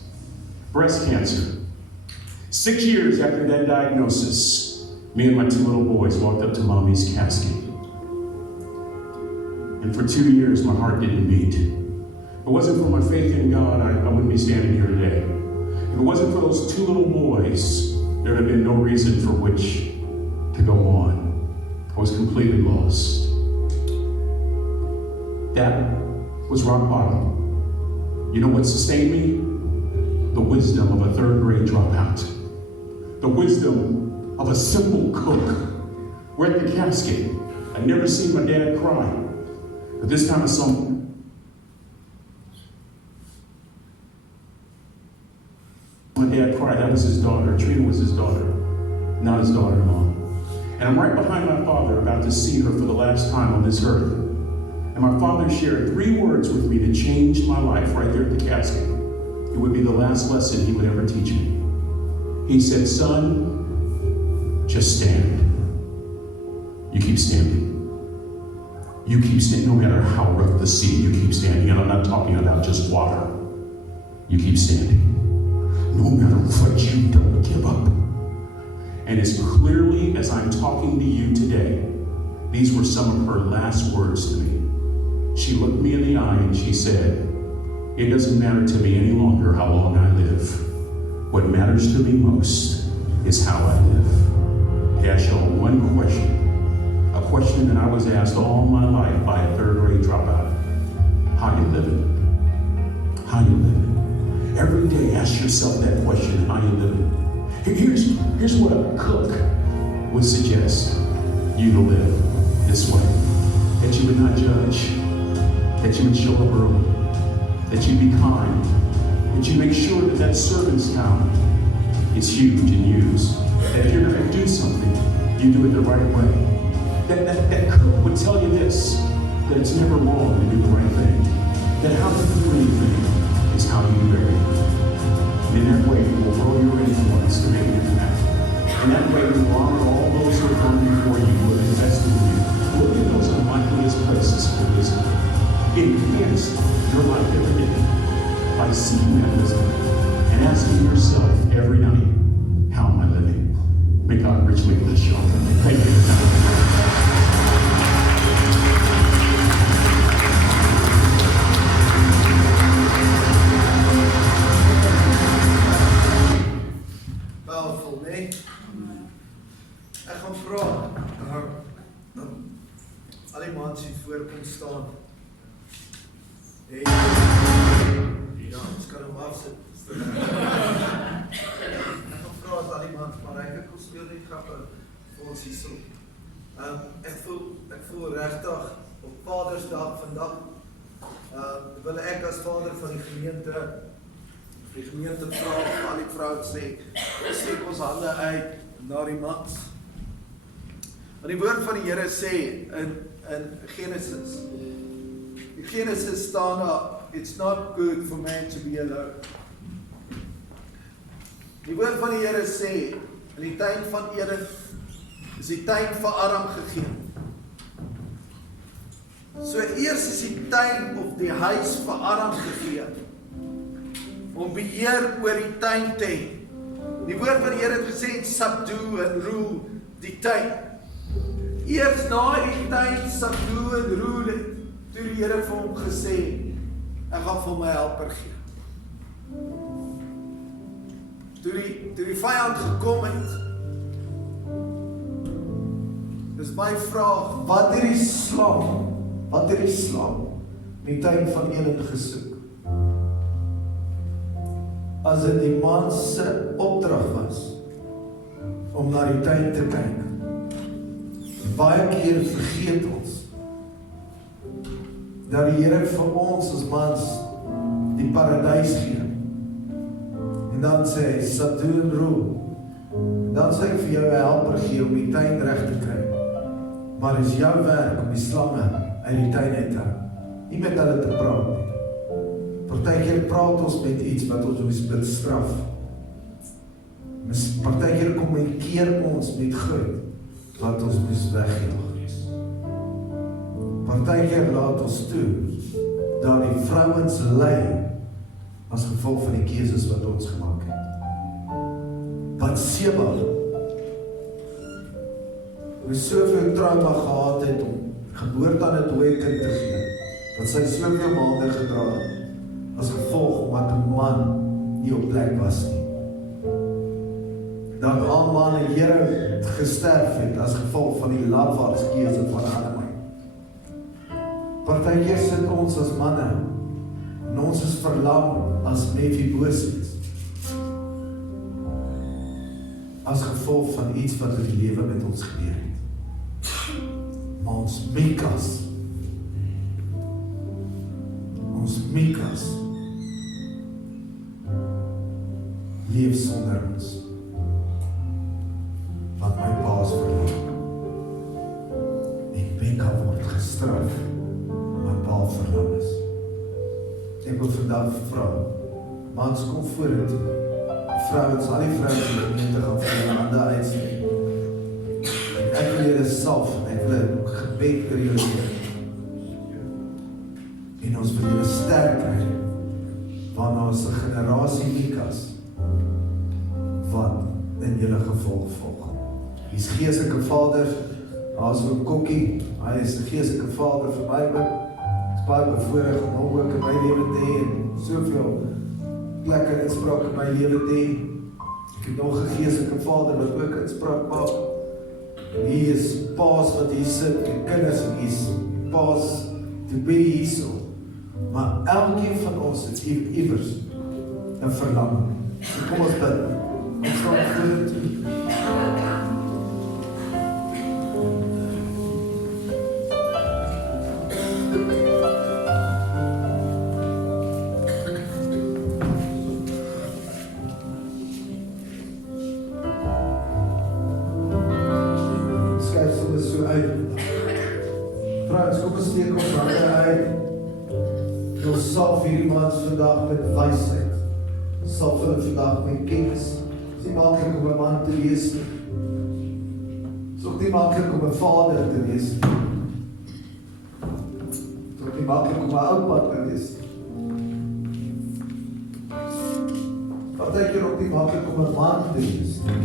Breast cancer. 6 years after that diagnosis, me and my 2 little boys walked up to Mommy's casket. And for 2 years, my heart didn't beat. If it wasn't for my faith in God, I wouldn't be standing here today. If it wasn't for those 2 little boys, there would have been no reason for which to go on. I was completely lost. That was rock bottom. You know what sustained me? The wisdom of a 3rd grade dropout. The wisdom of a simple cook. We're at the casket. I'd never seen my dad cry. But this time I saw my dad cry. That was his daughter. Trina was his daughter, not his daughter-in-law. And I'm right behind my father, about to see her for the last time on this earth. And my father shared 3 words with me that changed my life right there at the casket. It would be the last lesson he would ever teach me. He said, son, just stand. You keep standing. You keep standing, no matter how rough the sea, you keep standing. And I'm not talking about just water. You keep standing. No matter what, you don't give up. And as clearly as I'm talking to you today, these were some of her last words to me. She looked me in the eye and she said, it doesn't matter to me any longer how long I live. What matters to me most is how I live. He asked y'all one question. A question that I was asked all my life by a 3rd grade dropout. How you living? How you living? Every day ask yourself that question, how you living? Here's what a cook would suggest you to live this way. That you would not judge. That you would show up early. That you'd be kind. That you make sure that that servant's town is huge and used. That if you're going to do something, you do it the right way. That cook would tell you this, that it's never wrong to do the right thing. That how to do anything is how you do everything. And in that way, you will grow your influence to make an impact. And that way, you will honor all those who have gone before you, who have invested in you. Look at those unlikeliest places for wisdom. Enhance your life every day by seeking that wisdom and asking yourself every night, how am I living? May God richly bless you all. Thank you. Powerful, nee? Ek gaan vra, al die mans hier voor kom staan. Ja, ons kan hom afsit. Ek gaan vra as al die mans, maar ek kom speel net grappe vir ons hierso. Ek voel regtig op Vadersdag vandag, wil ek as vader van die gemeente vra, al die vrouwen sê, ons steek ons hande uit na die mans. Want die woord van die Here sê in Genesis, in Genesis staan daar, it's not good for man to be alone. Die woord van die Here sê, in die tuin van Eden, is die tuin vir Adam gegee. So eers is die tuin of die huis vir Adam gegee, om beheer oor die tuin te hê. Die woord van die Here het gesê, subdue en rule die tuin. Eers na die tuin subdue en rule het, toe die Here vir hom gesê, ek gaan vir my helper gee. Toe die vyand gekom het, is my vraag, wat het die slang in die tuin van Eden gesoek? As dit die man se opdrag was, om na die tuin te kyk. Baie keer vergeet ons, dat die Here vir ons as mans, die paradys gee. En dan sê hy, subdue and rule. Dan sê ek vir jou 'n helper gee om die tuin reg te kry. Maar is jou werk om die slange uit die tuin uit te hou. Nie met hulle te praat nie. Partykeer praat ons met iets wat ons moes bestraf. Partykeer kommunikeer ons met goed wat ons moes wegjaag. Partykeer laat ons toe dat die vrouens ly as gevolg van die keuses wat ons gemaak het. Batseba, hoe soveel trauma gehad het om geboorte aan 'n dooie kind te gee, dat sy soveel maande gedra het, as gevolg omdat 'n man nie op plek was nie. Dat Aman en Here gesterf het as gevolg van die lafaardskeuse van Adam. Partykeer sit ons as manne en ons is verlam as Mephibosheth as gevolg van iets wat in die lewe met ons gebeur het. Maar ons Mikas leef sonder ons. Want my pa is verlam. En Mika word gestraf, my pa verlam is. Ek wil vandag vra, mans kom vorentoe. Vrouens, al die vrouens in die gemeente gaan vir hulle hande uitsteek. En ek wil julle salf, en ek wil 'n gebed realiseer. En ons wil julle sterk kry, waarna ons 'n generasie Mikas, wat in julle gevolg volg. Hy is geestelike vader, daar is ook Kokkie, hy is 'n geestelike vader vir my ook. Ek is baie bevoorreg om hom ook in my lewe te hê en soveel plekke inspraak in my lewe te hê. Ek het nog 'n geestelike vader wat ook inspraak maak. Hier is paas wat hier sit en kinders en hier is paas to be hierso. Maar elkeen van ons het iewers 'n verlang. So kom ons bid. Ons gaan vorentoe. Steek ons hande uit. Ons salf hierdie mans vandag met wysheid. Salf hulle vandag met kennis. Het is nie maklik om 'n man te wees nie. Het is ook nie maklik om 'n vader te wees nie. Het is ook nie maklik om 'n oupa te wees nie. Partykeer ook nie maklik om 'n man te wees nie.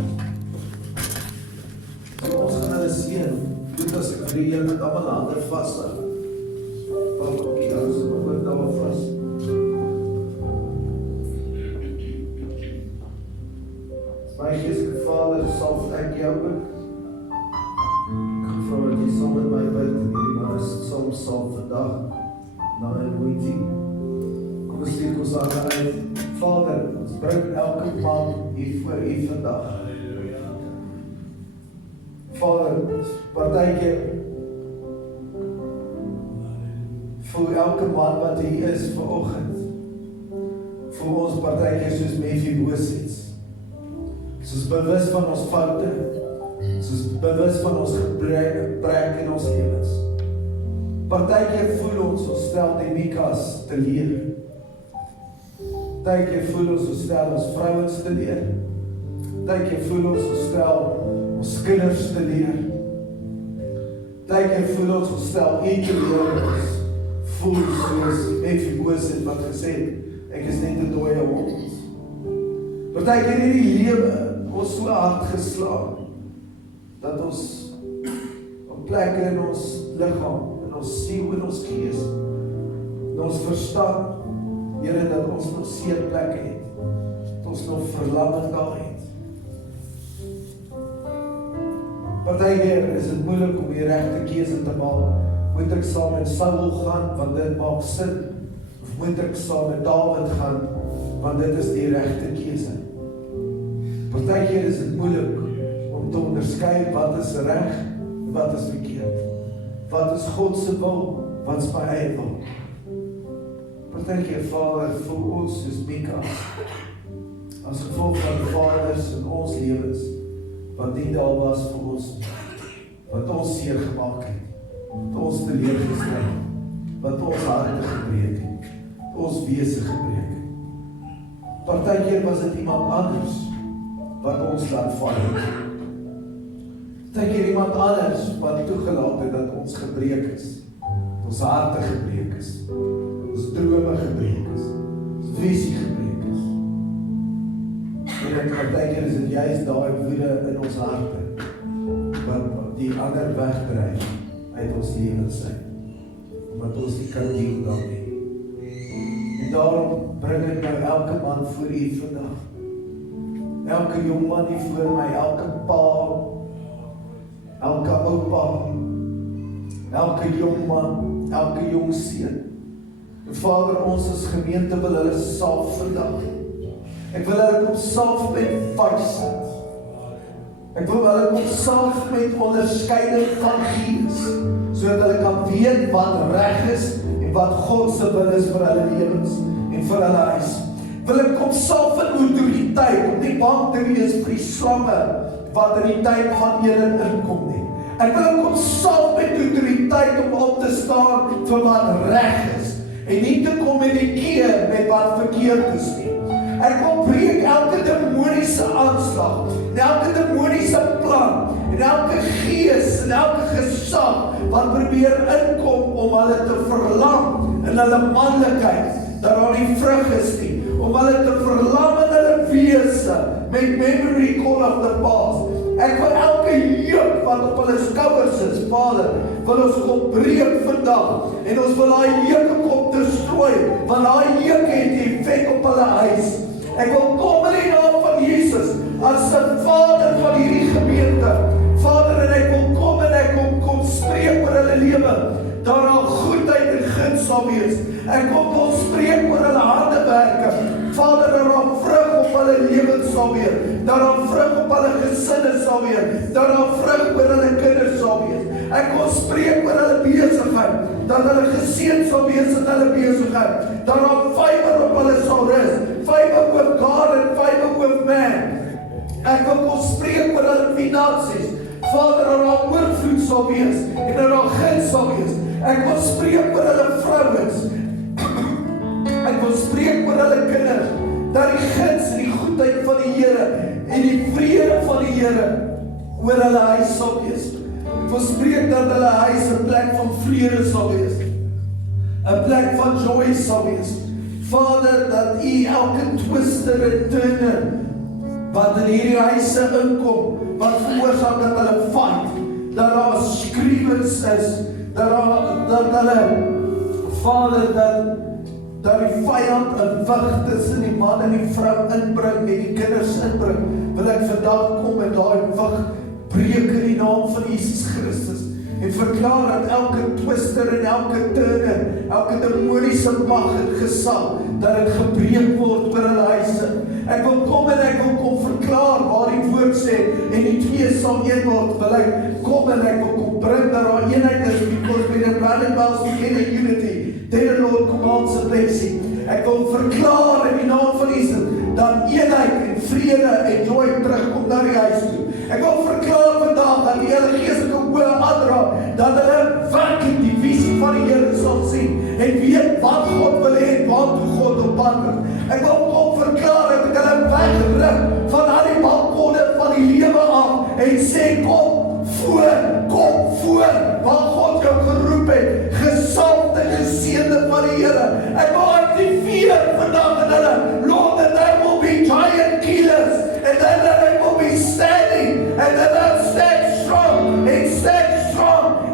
So ons gaan hulle seën. Dit as ek vir julle met almal hande vashou. Okay, dat is een goed daar vast. My geestelike Vader, salf ek jou ook. Ek vra dat jy saam met my bid en hierdie man is saam salf vandag na my anointing. Kom ons steek ons hande uit. Vader, ons bring elke man hier voor u vandag. Vader, partykeer vir elke man wat hier is vanoggend, vir ons partykeer soos Mephibosheth, soos bewus van ons foute, soos bewus van ons gebrek in ons lewens. Partykeer voel ons stel die Mikas te leer. Partykeer voel ons stel ons vrouens te leer. Partykeer voel ons stel ons kinders te leer. Partykeer voel ons stel u te leer. Voel soos Mephibosheth wat gesê het, ek is net 'n dooie hond. Partykeer in die lewe ons so hard geslaan, dat ons op plekke in ons liggaam, in ons siel, in ons gees, in ons verstand, Here, dat ons nog seer plekke het, dat ons nog verlamming daar het. Partykeer is dit moeilik om die regte keuse te maak. Moet ek saam met Saul gaan, want dit maak sin, of moet ek saam met Dawid gaan, want dit is die regte keuse. Partykeer is dit moeilik om te onderskei wat is reg en wat is verkeerd. Wat is God se wil, wat is my eie wil. Partykeer, Vader, voel ons soos Mika, as gevolg van die vaders in ons lewens, wat nie daar was vir ons, wat ons seer gemaak het, wat ons teleurgestel, wat ons harte gebreek het, wat ons wese gebreek het. Partykeer was dit iemand anders, wat ons laat val het. Partykeer iemand anders, wat toegelaat het, dat ons gebreek is, ons harte gebreek is, ons drome gebreek is, ons visie gebreek dit juist daai woede in ons harte wat die ander wegdryf uit ons lewens uit, omdat ons nie kan deel daarmee. En daarom bring ek nou elke man voor u vandag, elke jong man hier voor my, elke pa, elke oupa, elke jong man, elke jong seun. Vader, ons as gemeente wil hulle salf vandag. Ek wil hulle kom salf met wysheid. Ek wil hulle kom salf met onderskeiding van gees, sodat hulle kan weet wat reg is en wat God se wil is vir hulle lewens en vir hulle huis. Wil ek kom salf in autoriteit, om nie bang te wees vir die slange wat in die tyd van Eden inkom nie. Ek wil kom salf met autoriteit om op te staan vir wat reg is en nie te kom met die keer met wat verkeerd is nie. Ek wil breek elke demoniese aanslag, en elke demoniese plan, en elke gees, en elke gesag, wat probeer inkom om hulle te verlam in hulle manlikheid, dat daar nie vrug is nie, om hulle te verlam in hulle wese, met memory call of the past. Ek wil elke juk wat op hulle skouers is, Vader, wil ons kom breek vandag, en ons wil daai juk kom destrooi, want daai juk het die effek op hulle huis. Ek wil kom in die naam van Jesus, as die Vader van hierdie gemeente, Vader, en ek wil kom en ek wil kom spreek oor hulle lewe, daar al goedheid en guns sal wees. Ek wil spreek oor hulle handewerke, Vader, daar al vrug op hulle lewens sal wees, daar al vrug op hulle gesinne sal wees, daar al vrug oor hulle kinders sal wees. Ek wil spreek oor hulle besigheid, dat hulle geseën sal wees in hulle besigheid, dat al vyver op hulle sal rus, vyver oor God en vyver oor man. Ek wil spreek oor hulle finansies, Vader, dat al oorvloed sal wees, en dat al guns sal wees. Ek wil spreek oor hulle vrouens, ek wil spreek oor hulle kinders, dat die guns en die goedheid van die Here, en die vrede van die Here, oor hulle huis sal wees. Ek wil spreek dat hulle huis 'n plek van vrede sal wees, 'n plek van joy sal wees. Vader, dat u elke twister en turner, wat in hierdie huise inkom, wat veroorsaak dat hulle fight, dat daar skreeuwens is, dat hulle, Vader, dat die vyand 'n wig tussen die man en die vrou inbring, en die kinders inbring, wil ek vandag kom met daai wig breek in die naam van Jesus Christus, en verklaar dat elke twister en elke turner, elke demoniese mag en gesag, dat dit gebreek word oor hulle huise. Ek wil kom en ek wil kom verklaar waar die woord sê, en die twee sal een word, wil ek kom en ek wil kom bring dat daar eenheid is, because we are running wells together in unity, the Lord commands a blessing. Ek wil verklaar in die naam van Jesus, dat eenheid en vrede en joy terugkom na die huis toe. Ek wil verklaar vandag, dat die hele geestelike oë aanraak, dat hulle werklik die visie van die Here sal sien, en weet wat God wil hê, en waartoe God op pad is. Ek wil kom verklaar, dat ek hulle wegruk van al die balkonne van die lewe af, en sê, kom voor, wat God jou geroep het, gesalfde, geseënde van die Here. Ek wil activeer vandag in hulle, Lord, that they will be giant killers, and that they will be standing, and that they'll stand strong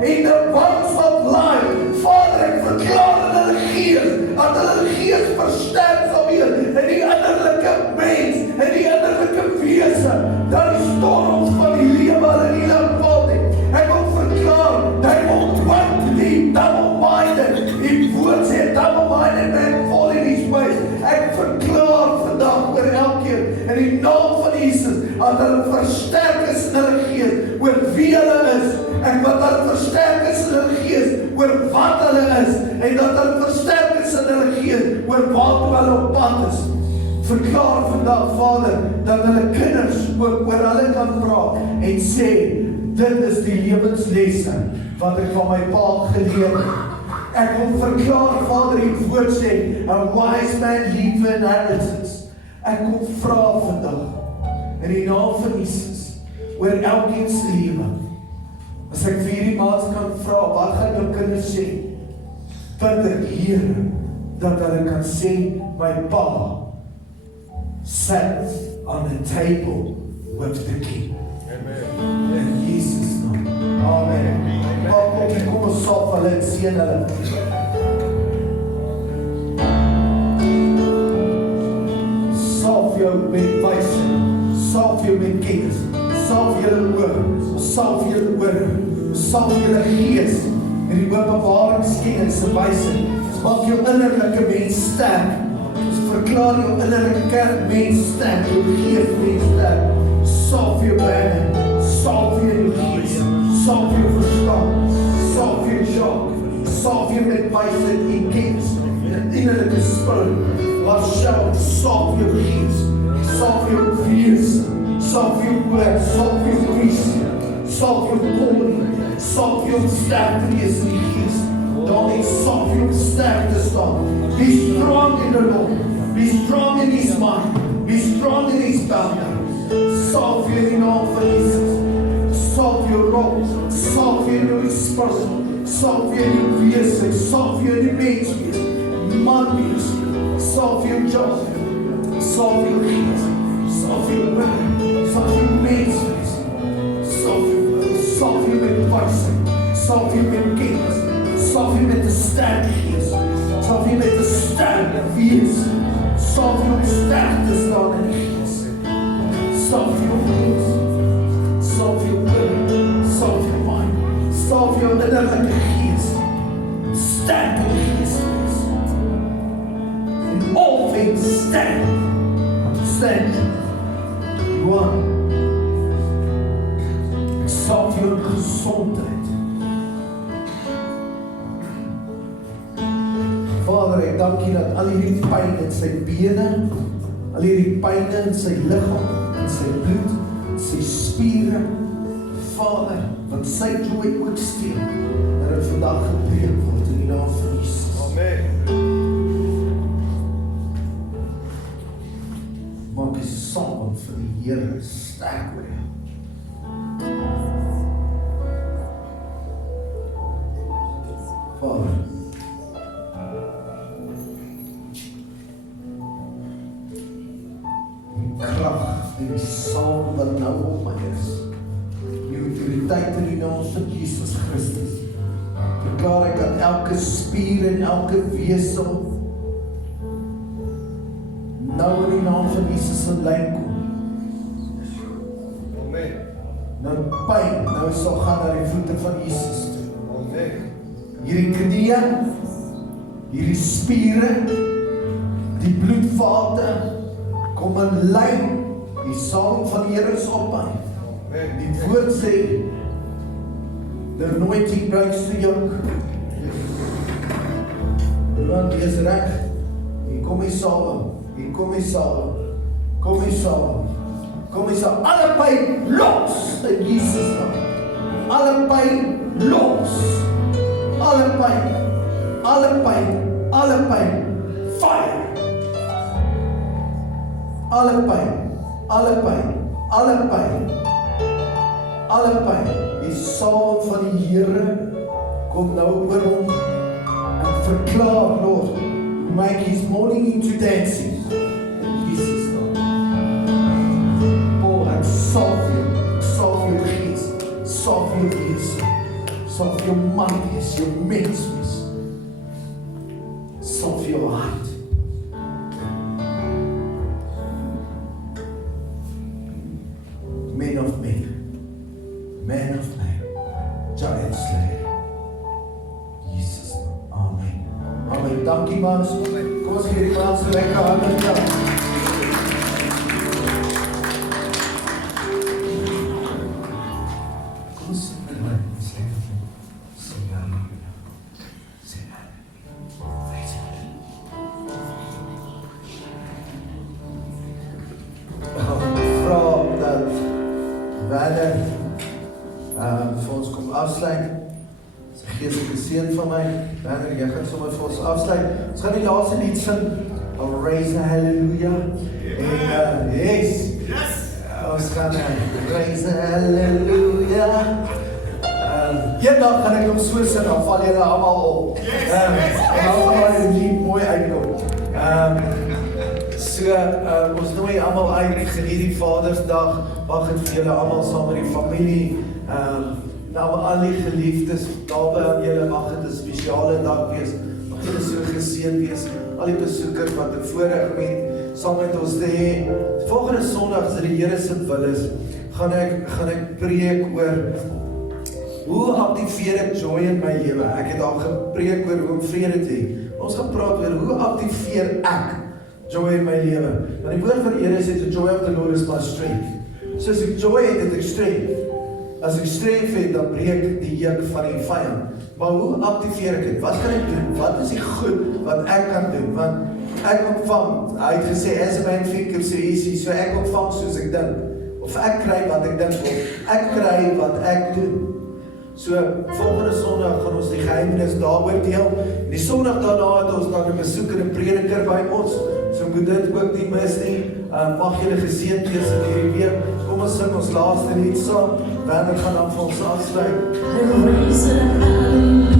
in the works of life. Vader, ek verklaar in hulle gees, dat hulle gees versterk sal wees, en die innerlike mens, en die innerlike wese, dat die storms van die lewe hulle nie laat val nie. Ek wil verklaar, they will totally double-minded, die woord sê, double-minded man fall in his ways. Ek verklaar vandag oor elkeen, in die naam van Jesus, dat hulle versterk is in hulle gees, oor wie hulle is, en wat hulle versterk is in hulle gees, oor wat hulle is, en dat hulle versterk is in hulle gees, oor waartoe hulle op pad is. Verklaar vandag, Vader, dat hulle kinders ook oor hulle kan praat, en sê, dit is die lewenslesse, wat ek van my pa geleer het. Ek wil verklaar, Vader, die woord sê, a wise man leave an inheritance. Ek kom vra vandag, in die naam van Jesus, oor elkeen se lewe. As ek vir hierdie maats kan vra, wat gaan jou kinders sê? Bid ek, Here, dat hulle kan sê, my pa sat on the table with the King. In Jesus' name. Amen. Kom ons salf hulle en seën hulle. Salf jou met wysheid, salf jou met kennis, salf julle oor, salf julle oor, salf julle gees en die openbaringskennis en wysheid. Maak jou innerlike mens sterk. Verklaar jou innerlike kerk mens sterk, jou gees mens sterk. Salf jou brein, salf jou gees, salf jou verstand, salf jou job, salf jou met wysheid en kennis en innerlike spirit. Laat salf jou gees, salf jou wees, salf jou woord, salf jou visie, salf jou calling, salf jou sterk wees in die gees. Daarmee salf jou sterk te staan. Be strong in the Lord. Be strong in His mind. Be strong in His power. Salf jou in die naam van Jesus. Salf jou rol. Salf jou in die spirit. Salf jou in die wese. Salf jou in die mens wees. Man wees. Salf jou job. Salf jou gees. Salf jou werk. Salf jou mens wees. Salf jou met wysheid. Salf jou met kennis. Salf jou met 'n sterk gees. Salf jou met 'n sterk wees. Salf jou om sterk te staan in die gees. Salf jou gees. Salf jou wil. Salf jou mind. Salf jou innerlike gees. Sterk in die gees. In all things stand. Stand. One. Salf jou gesondheid. Vader, ek dank U dat al hierdie pyn in sy bene, al hierdie pyn in sy liggaam, in sy bloed, in sy spiere, Vader, wat sy joy ook steel, dat dit vandag gebreek word in die naam van Jesus. Amen. Maak die salwing van die Here sterk oor jou. Vader, krag en die salwing wat nou op my is, die autoriteit in die naam van Jesus Christus, verklaar ek dat elke spier en elke wesel nou in die naam van Jesus in lyn kom. Amen. Nou pyn, nou sal gaan na die voete van Jesus toe. Amen. Hierdie knieë, hierdie spiere, die bloedvate, kom in lyn, die salwing van die Here is op my. Die woord sê, the anointing breaks the yoke. Want die is reg, hier kom die salwing, hier kom die salwing, kom die salwing, kom die salwing, alle pyn los in Jesus naam. Alle pyn los, alle pyn, alle pyn, alle pyn, fire. Alle pyn, alle pyn, alle pyn, alle pyn, die salwing van die Here kom nou oor hom en verklaar, Lord, make his morning into dancing in Jesus naam. Oh, ek salf jou gees, salf jou gees, salf jou man wees, jou mens wees, salf jou hart. Man of man, giant slayer. Jesus, amen. Amen. Dankie mans. Kom ons gee die mans 'n lekker hande. Kom ons sing met my. Sing hallelujah. Sing hallelujah. Vra dat Vader vir ons kom afsluit. Sy geestelike seun van my, Vader, jy gaan sommer vir ons afsluit. Ons gaan die laaste lied sing, I'll raise a hallelujah. En yes. Ons gaan raise a hallelujah. Eendag gaan ek hom so sing, dan val julle almal op. En dan gaan die lied mooi uitkom. So, ons nooi almal uit, geniet die Vadersdag, mag het vir julle almal saam met die familie, nou al die geliefdes, daarby aan julle, mag het 'n spesiale dag wees, mag julle so geseën wees, al die besoekers wat het voorreg saam met ons te hê. Volgende Sondag, as die Here se wil is, gaan ek preek oor hoe aktiveer ek joy in my lewe. Ek het al gepreek oor hoe om vrede te hê. Ons gaan praat oor hoe aktiveer ek joy in my lewe. Want die woord van die Here sê, the joy of the Lord is my strength. So as ek joy het, het ek strength. As ek strength het, dan breek die juk van die vyand. Maar hoe aktiveer ek dit? Wat kan ek doen? Wat is die goed wat ek kan doen? Want ek ontvang, hy het gesê, as a man thinketh so easy, so ek ontvang soos ek dink. Of ek kry wat ek dink, of ek kry wat ek doen. So, volgende Sondag gaan ons die geheimenis daaroor deel. En die Sondag daarna het ons dan 'n besoeker en prediker by ons. So moet dit ook nie mis nie. Mag julle geseënd wees in hierdie week. Kom ons sing ons laaste lied saam. Vader gaan dan vir ons afsluit. When the knees are melody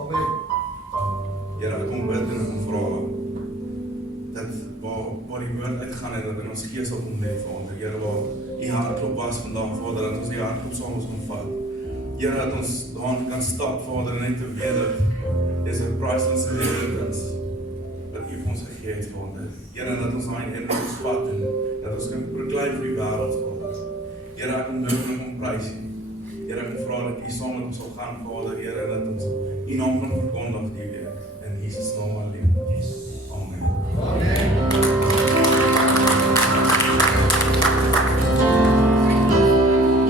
Amen. Here, ek kom bid en ek kom vra dat waar die woord uitgaan en dat in ons gees op hom net Vader. Here, waar die hartklop was vandag, Vader, dat ons die hartklop saam ons kan vat. Here, dat ons daarin kan stap, Vader, en net te weet dat dis 'n priceless inheritance wat U vir ons gegee het, Vader. Here, dat ons daai inheritance vat en dat ons kan proclaim vir die wêreld, Vader. Here, ek kom nou en kom prys U. Here, ek vra dat U saam met ons sal gaan, Vader, Here, dat ons U naam kan verkondig die week. In Jesus naam alleen.